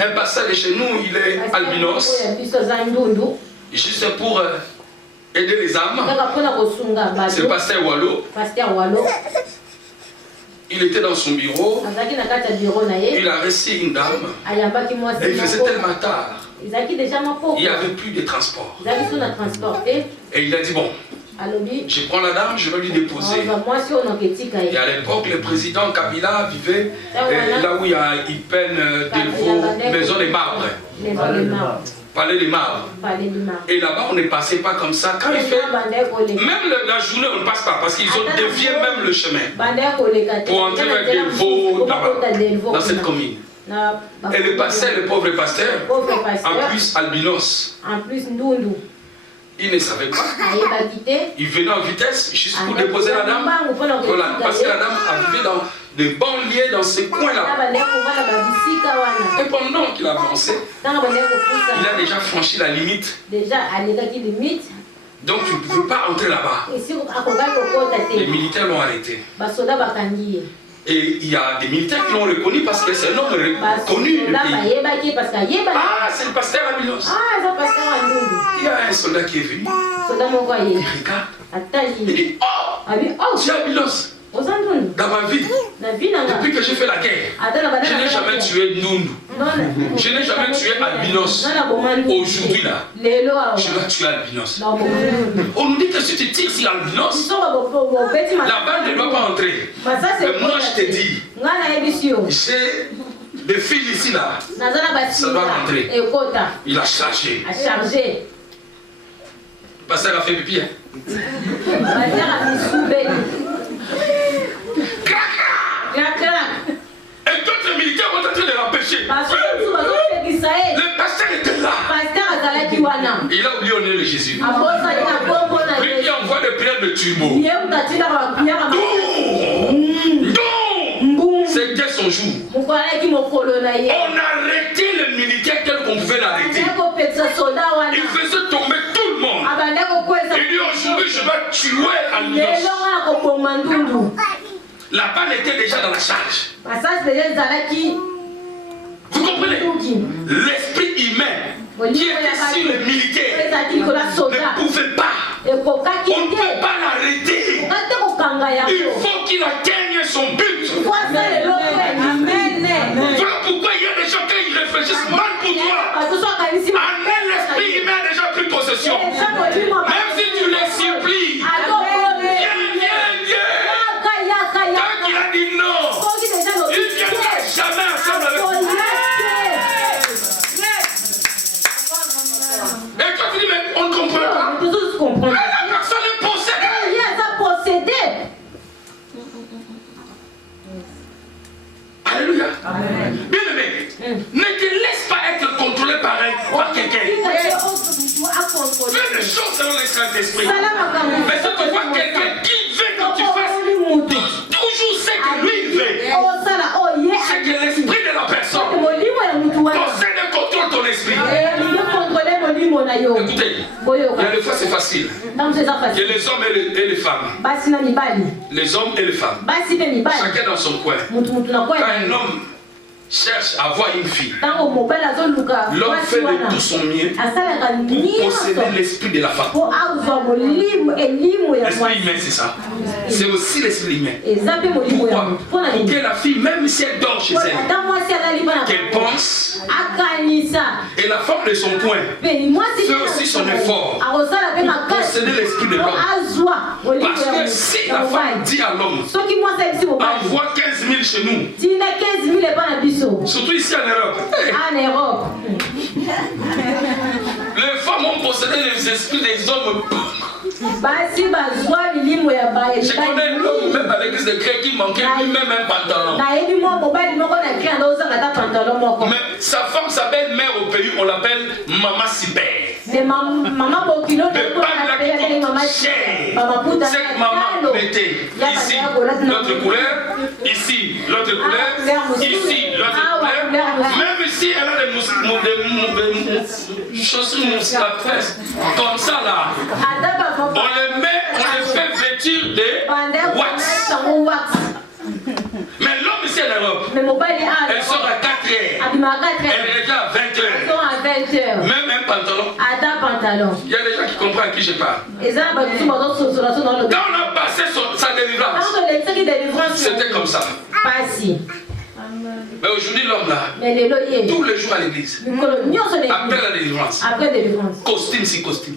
Un pasteur de chez nous, il est albinos. Juste pour aider les âmes. C'est le pasteur Wallo. Il était dans son bureau. Il a reçu une dame. Et il faisait tellement tard. Il n'y avait plus de transport. Et il a dit bon, je prends la dame, je vais lui déposer. Et à l'époque, le président Kabila vivait là où il y a une peine de maison de marbre. Palais des marbres. Et là-bas, on ne passait pas comme ça. Quand il fait, même la journée, on ne passe pas parce qu'ils ont dévié même le chemin pour entrer vers Delvaux là-bas, dans cette commune. Et le pasteur, le pauvre pasteur, en plus albinos, il ne savait pas. Il venait en vitesse juste pour déposer la dame. Voilà, parce que la dame a vécu dans des banlieues dans ces coins-là. Et pendant qu'il avançait, il a déjà franchi la limite. Donc tu ne pouvais pas entrer là-bas. Les militaires l'ont arrêté. Et il y a des militaires qui l'ont reconnu parce que c'est un homme connu. Ah, c'est le pasteur Abilos. Il y a un soldat qui est venu. Il regarde. Il dit, oh, tu es Abilos. Dans ma vie, depuis que j'ai fait la guerre, je n'ai jamais tué Nundu. Je n'ai jamais tué Albinos. Aujourd'hui là, je vais tuer Albinos. On nous dit que si tu tires sur Albinos, la balle ne doit pas entrer. Mais moi je te dis, j'ai des fils ici là, ça doit rentrer. Il a chargé. Le pasteur a fait pipi. Et d'autres militaires vont en train de l'empêcher. Le pasteur était là. Il a oublié on est le Jésus. Lui qui envoie des prières de turbo. C'était son jour. On a arrêté le militaire tel qu'on pouvait l'arrêter. Il faisait tomber tout le monde. Il dit aujourd'hui je vais tuer Albinos. La balle était déjà dans la charge. Vous comprenez? L'esprit humain qui était sur le militaire ne pouvait pas. On ne peut pas l'arrêter. Il faut qu'il atteigne son but. Voilà pourquoi il y a des gens qui réfléchissent mal pour toi. Amène l'esprit humain a déjà pris possession. Même si tu les supplies. Tant qu'il a dit non, il ne viendra jamais ensemble avec vous. Et quand tu dis, mais on ne comprend pas. Mais la personne est possédée. Alléluia. Bien aimé, ne te laisse pas être contrôlé par quelqu'un. Fais les choses selon le Saint-Esprit. Mais si tu vois quelqu'un qui veut que tu fasses, toujours ce que lui veut. C'est que l'esprit de la personne possède et contrôle ton esprit. Écoutez, il y a des fois c'est facile. Il y a les hommes et les femmes. Les hommes et les femmes. Chacun dans son coin. Quand un homme cherche à avoir une fille, l'homme fait de tout son mieux pour posséder l'esprit de la femme. L'esprit humain, c'est ça. C'est aussi l'esprit humain. Pourquoi? Pour que la fille, même si elle dort chez elle, qu'elle pense, et la femme de son coin fait aussi son effort pour posséder l'esprit de l'homme. Parce que si la femme dit à l'homme, envoie 15 000 chez nous, surtout ici en Europe, les femmes ont possédé les esprits des hommes. Je connais l'homme même à l'église de Grec qui manquait lui-même un pantalon. Mais sa femme s'appelle mère au pays, on l'appelle Maman Sibert. Mais pas la qui c'est que maman mettait ici l'autre couleur, ici l'autre couleur, ici l'autre couleur. Même ici elle a des chaussures mousquetaires comme ça là. On les met, on les fait vêtir de wax. Mais l'homme ici en Europe, elle sort à 4 heures, elle revient à 20 heures. Même un pantalon. Il y a des gens qui comprennent à qui je parle. Quand on a passé sa délivrance, c'était comme ça. Mais aujourd'hui l'homme là, tous les jours à l'église, après la délivrance, costume si costume.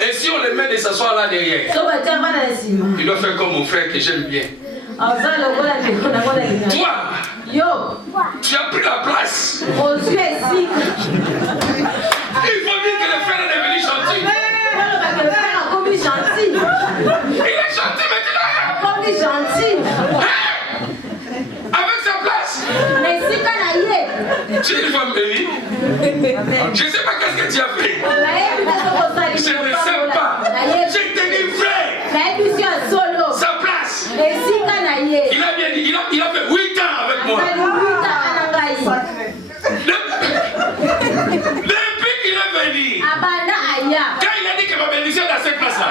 Et si on les met de s'asseoir là derrière, il doit faire comme mon frère que j'aime bien. Toi, tu as pris la place. Il faut dire que le frère est devenu gentil. Il est gentil maintenant. Avec sa place. Tu es une femme bénie. Je ne sais pas qu'est-ce que tu as fait. Je ne sais pas. J'ai délivré sa place. Il a bien dit, il a fait 8 ans avec moi. Depuis qu'il est venu, quand il a dit que ma bénédiction est à cette place-là,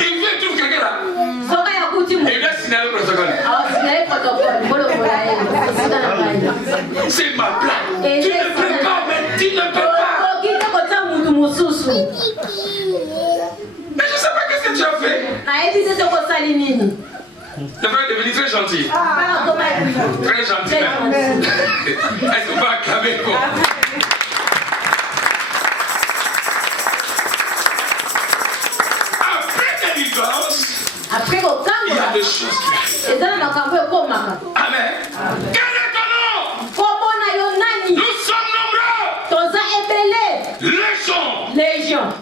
il veut trouver quelqu'un là. Et il a signalé le protocole. C'est ma place. Tu ne peux pas, mais tu ne peux pas. Mais je ne sais pas qu'est-ce que tu as fait. Le frère est devenu très gentil. Très gentil. Est-ce qu'on va acclamer quoi? Après délivrance, il y a des choses qui arrivent. Amen. Quel est ton nom? Nous sommes nombreux. Légion.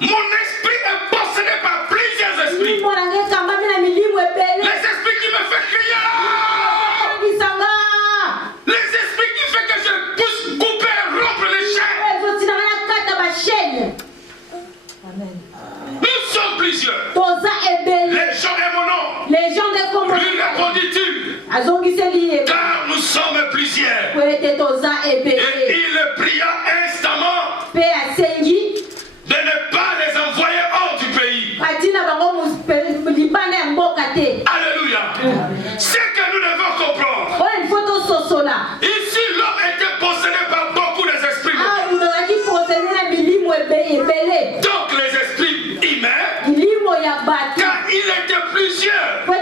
Mon esprit est possédé par plusieurs esprits. Les esprits qui me font crier. Les esprits qui font que je puisse couper et rompre les chaînes. Nous sommes plusieurs. Légion est mon nom. Lui répondit-tu. Car nous sommes plusieurs. Et il pria instamment de ne pas les envoyer hors du pays. Alléluia. C'est que nous devons comprendre. Ici, l'homme était possédé par beaucoup d'esprits. Donc les esprits humains, car il était plusieurs, qui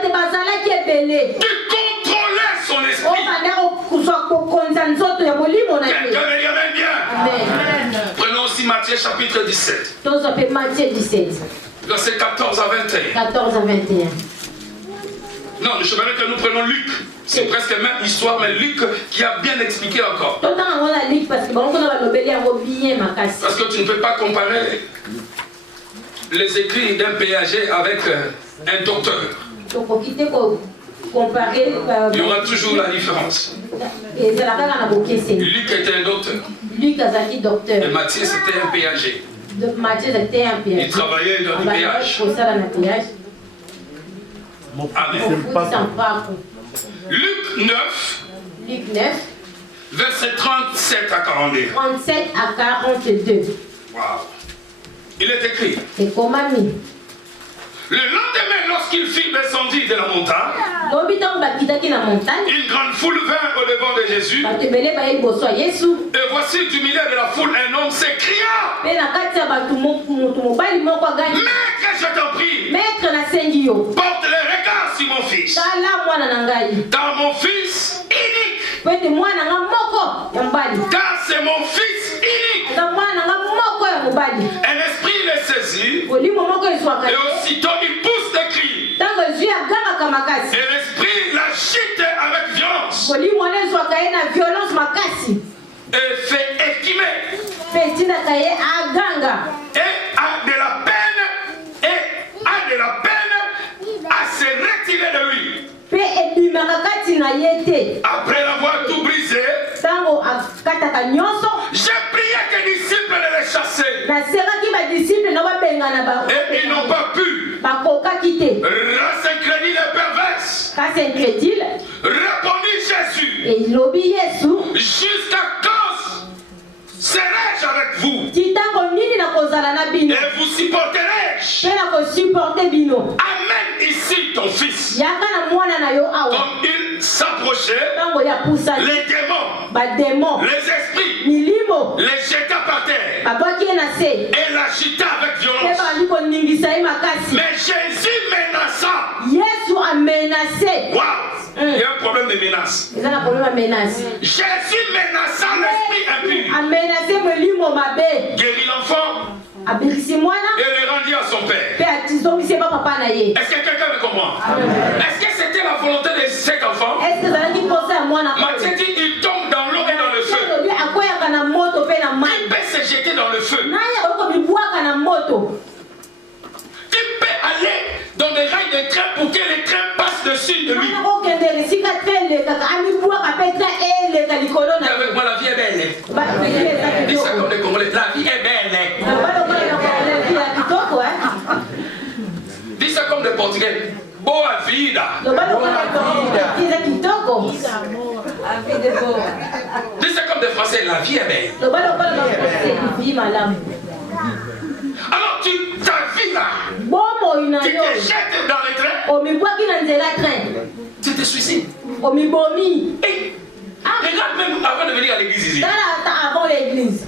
contrôlaient son esprit. Quelqu'un me dit amen bien. Prenons aussi Matthieu chapitre 17. Verset 14 à 21. Non, je voudrais que nous prenions Luc. C'est presque la même histoire, mais Luc qui a bien expliqué encore. Parce que tu ne peux pas comparer les écrits d'un PAG avec un docteur. Il y aura toujours la différence. Luc était un docteur. Et Matthieu c'était un PAG. Il travaillait dans le péage. Amen. Luc 9, verset 37 à 42. Wow. Il est écrit. Le lendemain, lorsqu'il fit descendir de la montagne, une grande foule vint au devant de Jésus. Et voici du milieu de la foule un homme s'écria. Maître, je t'en prie, porte le regard sur mon fils. Car mon fils unique. Car c'est mon fils unique. Un esprit les saisit. Et aussitôt il pousse des cris. Et l'esprit l'agite avec violence. Et fait équimer. Et a de la peine. À se retirer de lui. Après l'avoir tout brisé, j'ai prié que les disciples de les chasser. Et ils n'ont pas pu. Race incrédule et perverse. Répondit Jésus. Jusqu'à quand serai-je avec vous? Et vous supporterai-je? Amène ici ton fils. Comme il s'approchait, les démons, les esprits, les jeta par terre et l'agita avec violence. Mais Jésus menaça. Wow. Il y a un problème de menace. Jésus menaça l'esprit impur. Guérit l'enfant. Et le rendit à son père. Est-ce que quelqu'un me comprend? Est-ce que c'était la volonté de cet enfant? Matthieu dit il tombe dans l'eau et dans le feu. Il peut se jeter dans le feu. Il peut aller dans des rails de train pour que les trains passent dessus de lui. Avec moi, la vie est belle. Dis ça comme les Congolais, la vie est belle. Dis ça comme les Portugais. Boa vida. Dis ça comme des Français, la vie est belle. Alors ta vie là, tu te jettes dans les trains, tu te suicides. Hey, regarde même avant de venir à l'église ici.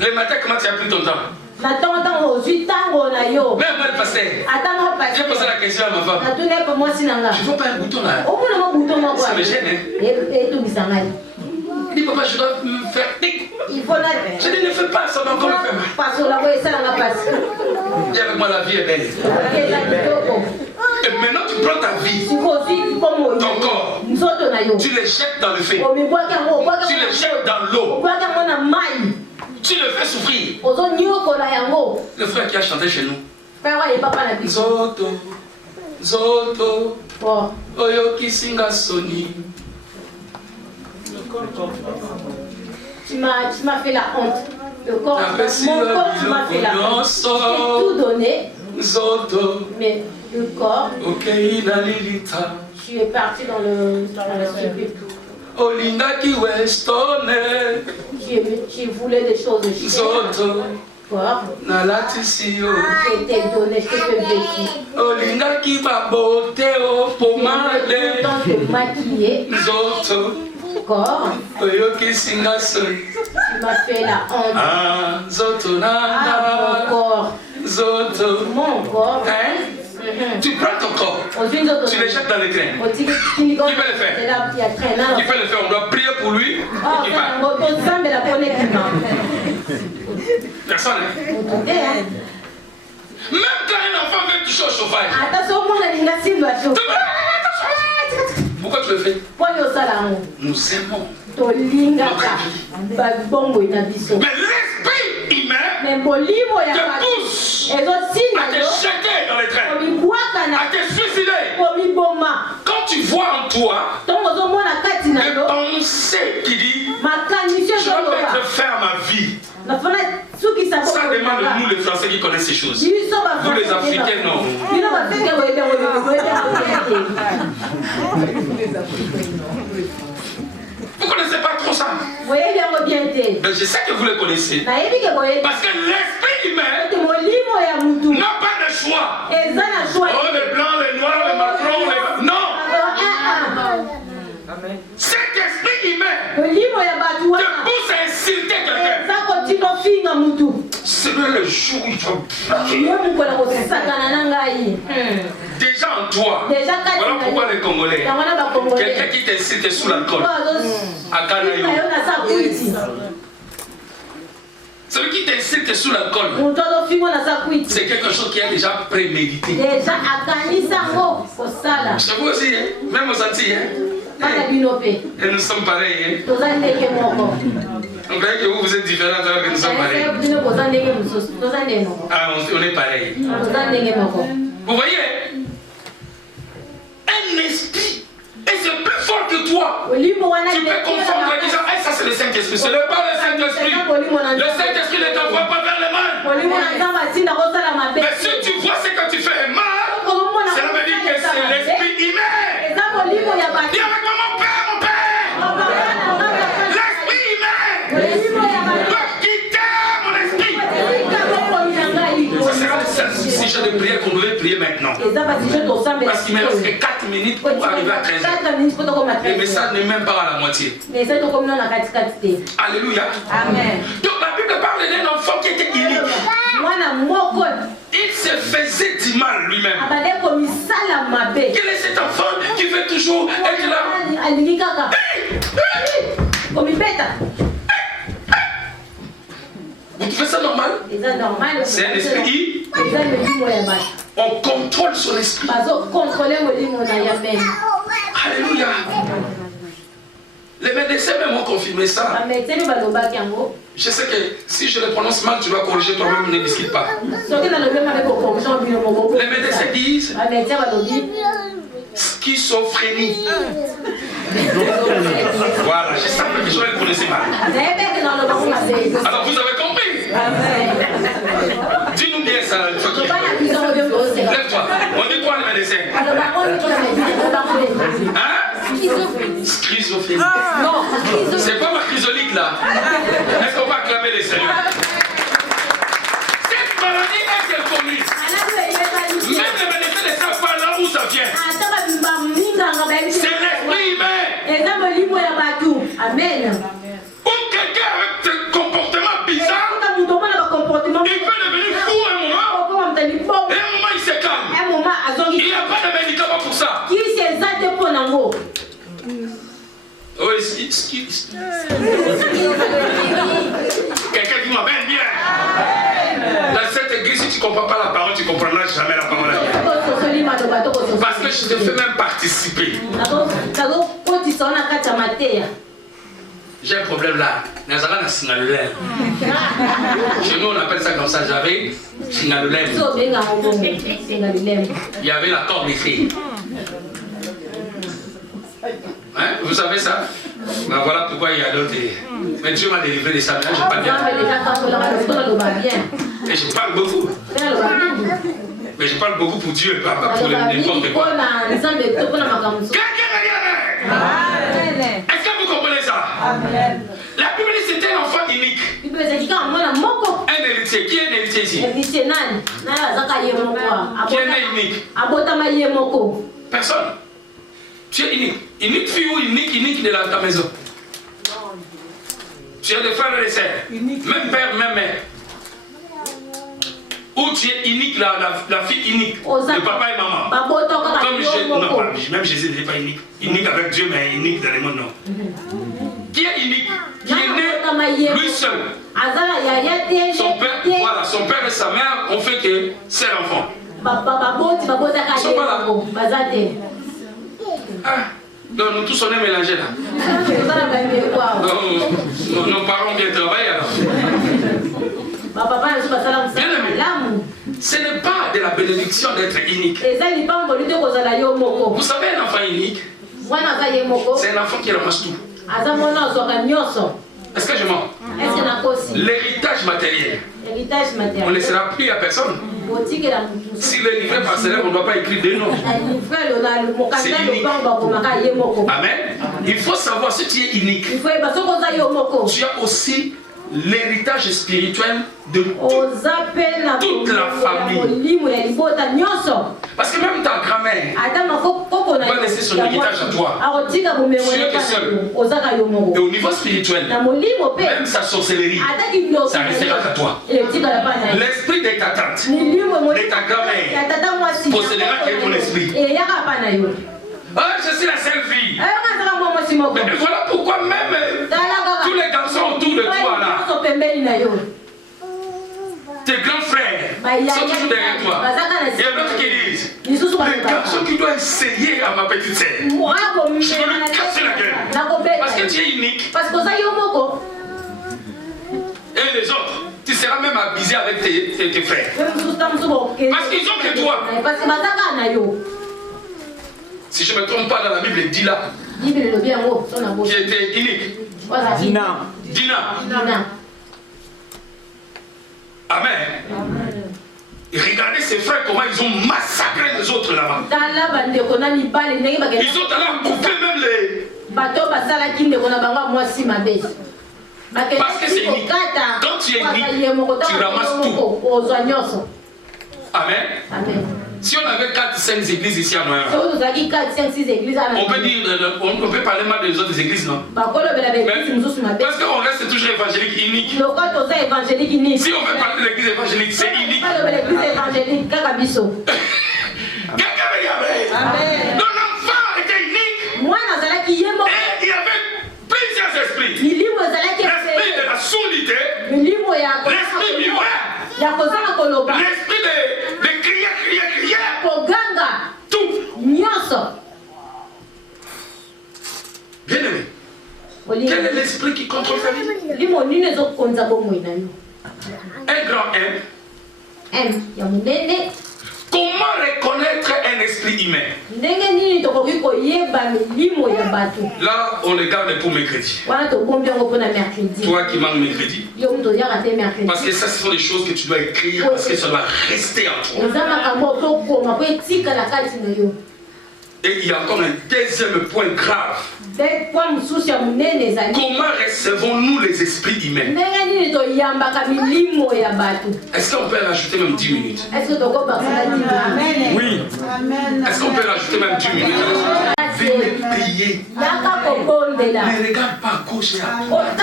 Le matin, comment tu as pris ton temps? Même moi le pasteur, j'ai posé la question à ma femme. Tu ne veux pas un bouton là? Ça me gêne, hein? Il dit papa, je dois me faire tic. Je dis ne fais pas, ça va encore me faire mal. Dis avec moi, la vie est belle. Et maintenant tu prends ta vie, ton corps, tu les jettes dans le feu, tu les jettes dans l'eau, tu le fais souffrir. Le frère qui a chanté chez nous, Zoto, Zoto, Oyo Kisinga Soni. Tu m'as fait la honte. Le corps, mon corps, tu m'as fait la honte. J'ai tout donné. Mais le corps, tu es parti dans le circuit. Tu voulais des choses de chien. Corps, je t'ai donné, je t'ai fait vêtir. Tu veux te maquiller. Corps, tu m'as fait la honte. Mon corps. Tu prends ton corps, tu le jettes dans les trains. Qui peut le faire? Qui peut le faire? On doit prier pour lui. Personne. Même quand un enfant veut toucher au chauffage. Pourquoi tu le fais? Nous aimons notre vie. Mais l'esprit humain te pousse à te jeter dans les trains, à te suicider. Quand tu vois en toi des pensées qui disent je vais mettre fin à ma vie. Ça demande de nous les Français qui connaissent ces choses. Vous les Africains, non. Vous ne connaissez pas trop ça. Mais je sais que vous les connaissez. Parce que l'esprit humain n'a pas de choix. Oh, les blancs, les noirs, les Macron, les... Non. Cet esprit humain te pousse à insulter quelqu'un. C'est le jour où il faut déjà en toi. Voilà pourquoi les Congolais, quelqu'un qui t'insulte sous l'alcool, à Canaïo. Ce Celui qui t'insulte sous l'alcool, c'est quelque chose qui est déjà prémédité. Chez vous aussi, hein? Même aux Antilles. Hein? Et nous sommes pareils. Hein? On croit que vous êtes différents alors que nous sommes pareils. Ah, on est pareils. Vous voyez, un esprit, et c'est plus fort que toi. Tu peux confondre en disant, hey, ça c'est le Saint-Esprit. Ce n'est pas le Saint-Esprit. Le Saint-Esprit ne t'envoie pas vers le mal. Mais si tu vois ce que tu fais mal, ça veut dire que c'est l'esprit humain. Dis avec moi, mon Père. L'esprit humain doit quitter mon esprit. Ça sera le sujet de prière qu'on devait prier maintenant. Parce qu'il me reste que 4 minutes pour arriver à 13h. Le message n'est même pas à la moitié. Alléluia. Amen. Donc la Bible parle d'un enfant qui était unique. Il se faisait du mal lui-même. Quel est cet enfant qui veut toujours être là? Vous trouvez ça normal? C'est un esprit. On contrôle son esprit. Alléluia. Les médecins même ont confirmé ça. Je sais que si je le prononce mal, tu vas corriger toi-même, ne discute pas. Les médecins disent schizophrénie. Voilà, je savais que je le connaissais mal. Alors vous avez compris? Dis-nous bien ça. Lève-toi. On dit quoi les médecins? Hein? Schizophrénie. Non, c'est pas ma chrysolique là. Est-ce qu'on va acclamer les seigneurs? Cette maladie est connue. Même les médecins ne savent pas là où ça vient. C'est l'esprit humain. Amen. Ou quelqu'un avec ce comportement bizarre, il peut devenir fou un moment. Et un moment il se calme. Il n'y a pas de médicament pour ça. Oh, quelqu'un qui m'amène bien. Dans cette église, si tu ne comprends pas la parole, tu ne comprendras jamais la parole. Parce que je te fais même participer. J'ai un problème là. Chez nous, on appelle ça comme ça. J'avais Singalulem. Il y avait la corde ici. Hein? Vous savez ça? Ben voilà pourquoi il y a d'autres. Mais Dieu m'a délivré de ça. Je parle bien. Et je parle beaucoup. Mais je parle beaucoup pour Dieu, pas pour n'importe quoi. Est-ce que vous comprenez ça? La Bible dit que c'était un enfant unique. Un héritier. Qui est un héritier ici? Qui est né unique? Personne. Tu es unique. Unique fille ou unique de ta maison? Tu as des frères et des sœurs. Même père, même mère. Ou tu es unique, la fille unique de papa et maman. Comme non, même Jésus n'était pas unique. Unique avec Dieu, mais unique dans le monde, non. Qui est unique? Qui est né lui seul. Son père, voilà, son père et sa mère ont fait que c'est l'enfant. Ils sont pas là. Ah, non, nous tous on est mélangés là. Nos parents ont bien travaillé alors. Bien aimé, ce n'est pas de la bénédiction d'être unique. Vous savez, un enfant unique, c'est un enfant qui ramasse tout. Est-ce que je mens? L'héritage matériel. On ne laissera plus à personne. S'il est livré par cela, on ne doit pas écrire des noms. C'est unique. Amen. Il faut savoir si tu es unique. Tu as aussi l'héritage spirituel de toute la famille. Parce que même ta grand-mère va laisser son héritage à toi. Tu es que seul. Et au niveau spirituel, même sa sorcellerie, ça restera à toi. L'esprit de ta tante, de ta grand-mère, possédera qui est ton esprit. Ah, je suis la seule fille. Mais voilà pourquoi même tous les garçons autour de toi là, tes grands frères sont toujours derrière toi. Il y a d'autres qui disent, le garçon qui doit essayer à ma petite sœur, je veux lui casser la gueule. Parce que tu es unique. Et les autres, tu seras même abusé avec tes frères. Parce qu'ils ont que toi. Si je ne me trompe pas, dans la Bible, il dit là, qui était unique. Dina. Amen. Et regardez ces frères, comment ils ont massacré les autres là-bas. Ils ont allé couper même les... Parce que c'est unique. Quand tu es unique, tu ramasses tout. Amen. Si on avait 4-5 églises ici à Noël, on peut parler mal des autres églises, non? Parce qu'on reste toujours évangélique unique. Si on veut parler de l'église évangélique, c'est unique. Quelqu'un veut dire amen. L'enfant était unique. Et il y avait plusieurs esprits. L'esprit de la sourdité, l'esprit muet, l'esprit de crier. Tout. Bien aimé. Quel est l'esprit qui contrôle ta vie? Un grand M. Comment reconnaître un esprit humain? Là, on le garde pour mercredi. Toi qui manques mercredi. Parce que ça, ce sont des choses que tu dois écrire parce que ça va rester en toi. Et il y a encore un deuxième point grave. Comment recevons-nous les esprits humains? Est-ce qu'on peut rajouter même 10 minutes? Oui. Est-ce qu'on peut rajouter même 10 minutes? Venez prier. Ne regarde pas à gauche et à droite.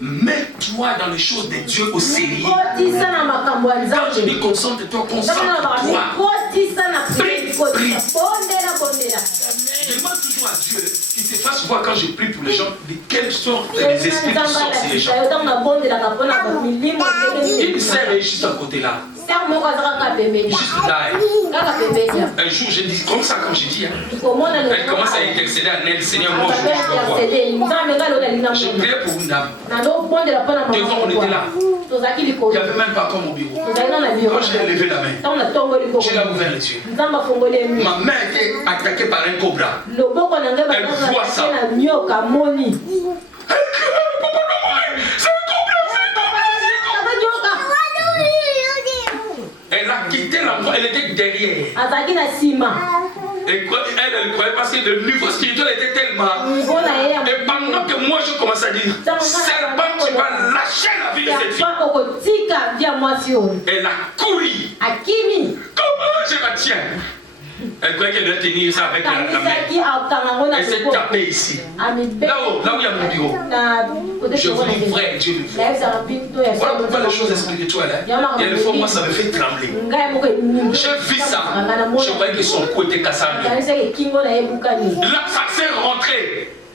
Mets-toi dans les choses de Dieu au sérieux. Quand je dis concentre-toi, concentre-toi. Prie. Je demande toujours à Dieu qu'il te fasse voir quand je prie pour les gens de quelle sorte les esprits qui sortent sur les gens. Une sœur est juste à côté là. Juste là. Un jour, je dis comme ça, comme je dis. Elle commence à intercéder à elle. Seigneur, moi, je dois voir. Je priais pour une dame. Devant, on était là. Il n'y avait même pas comme au bureau. Quand j'ai levé la main, j'ai ouvert les yeux. Ma main était attaquée par un cobra. Elle voit ça. Elle a quitté l'endroit, elle était derrière. Elle croyait parce que le niveau spirituel était tellement. Et pendant que moi je commence à dire, serpent, tu vas lâcher la vie de cette fille. Elle a couru. Comment je la tiens? Elle croyait qu'elle devait tenir ça avec la main. Elle s'est tapée ici. Là-haut, là où il y a mon bureau. Je vous dis vrai, Dieu le fait. Voilà pourquoi les choses spirituelles, il y a des fois, moi, ça me fait trembler. J'ai vu ça. Je croyais que son cou était cassé. Là, ça s'est rentré.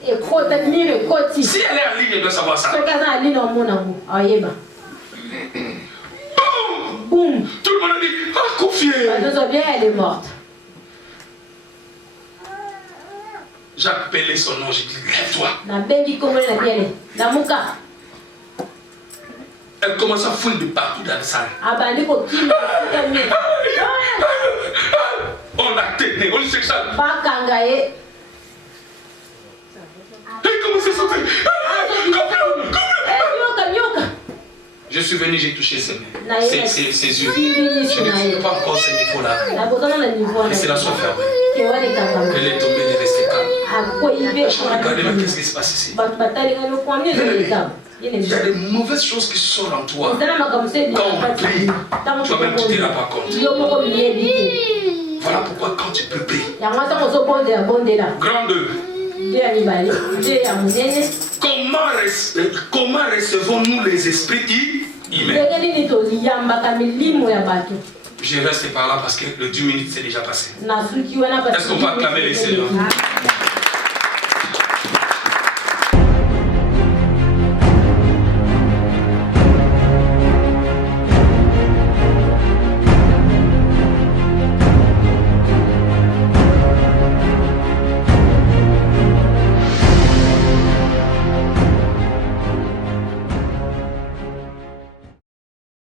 Si elle est en ligne, elle doit savoir ça. Boum! Tout le monde a dit, ah, confié. Elle est morte. J'ai appelé son nom, j'ai dit, lève-toi. Elle commence à fouiller de partout dans la salle. On l'a tenu, on le sait ça. Elle commence à sauter. Je suis venu, j'ai touché ses mains, ses yeux. Je ne peux pas encore ce niveau-là. Laissez-la soit fermée. Elle est tombée, elle est restée calme. Je regardais, mais qu'est-ce qui se passe ici? Il y a des mauvaises choses qui sortent en toi. Quand on prie, toi-même tu ne te rends pas compte. Voilà pourquoi quand tu peux prier. Grand 2. Comment recevons-nous les esprits humains? Je reste par là parce que le 10 minutes c'est déjà passé. Est-ce qu'on peut acclamer les Seigneurs?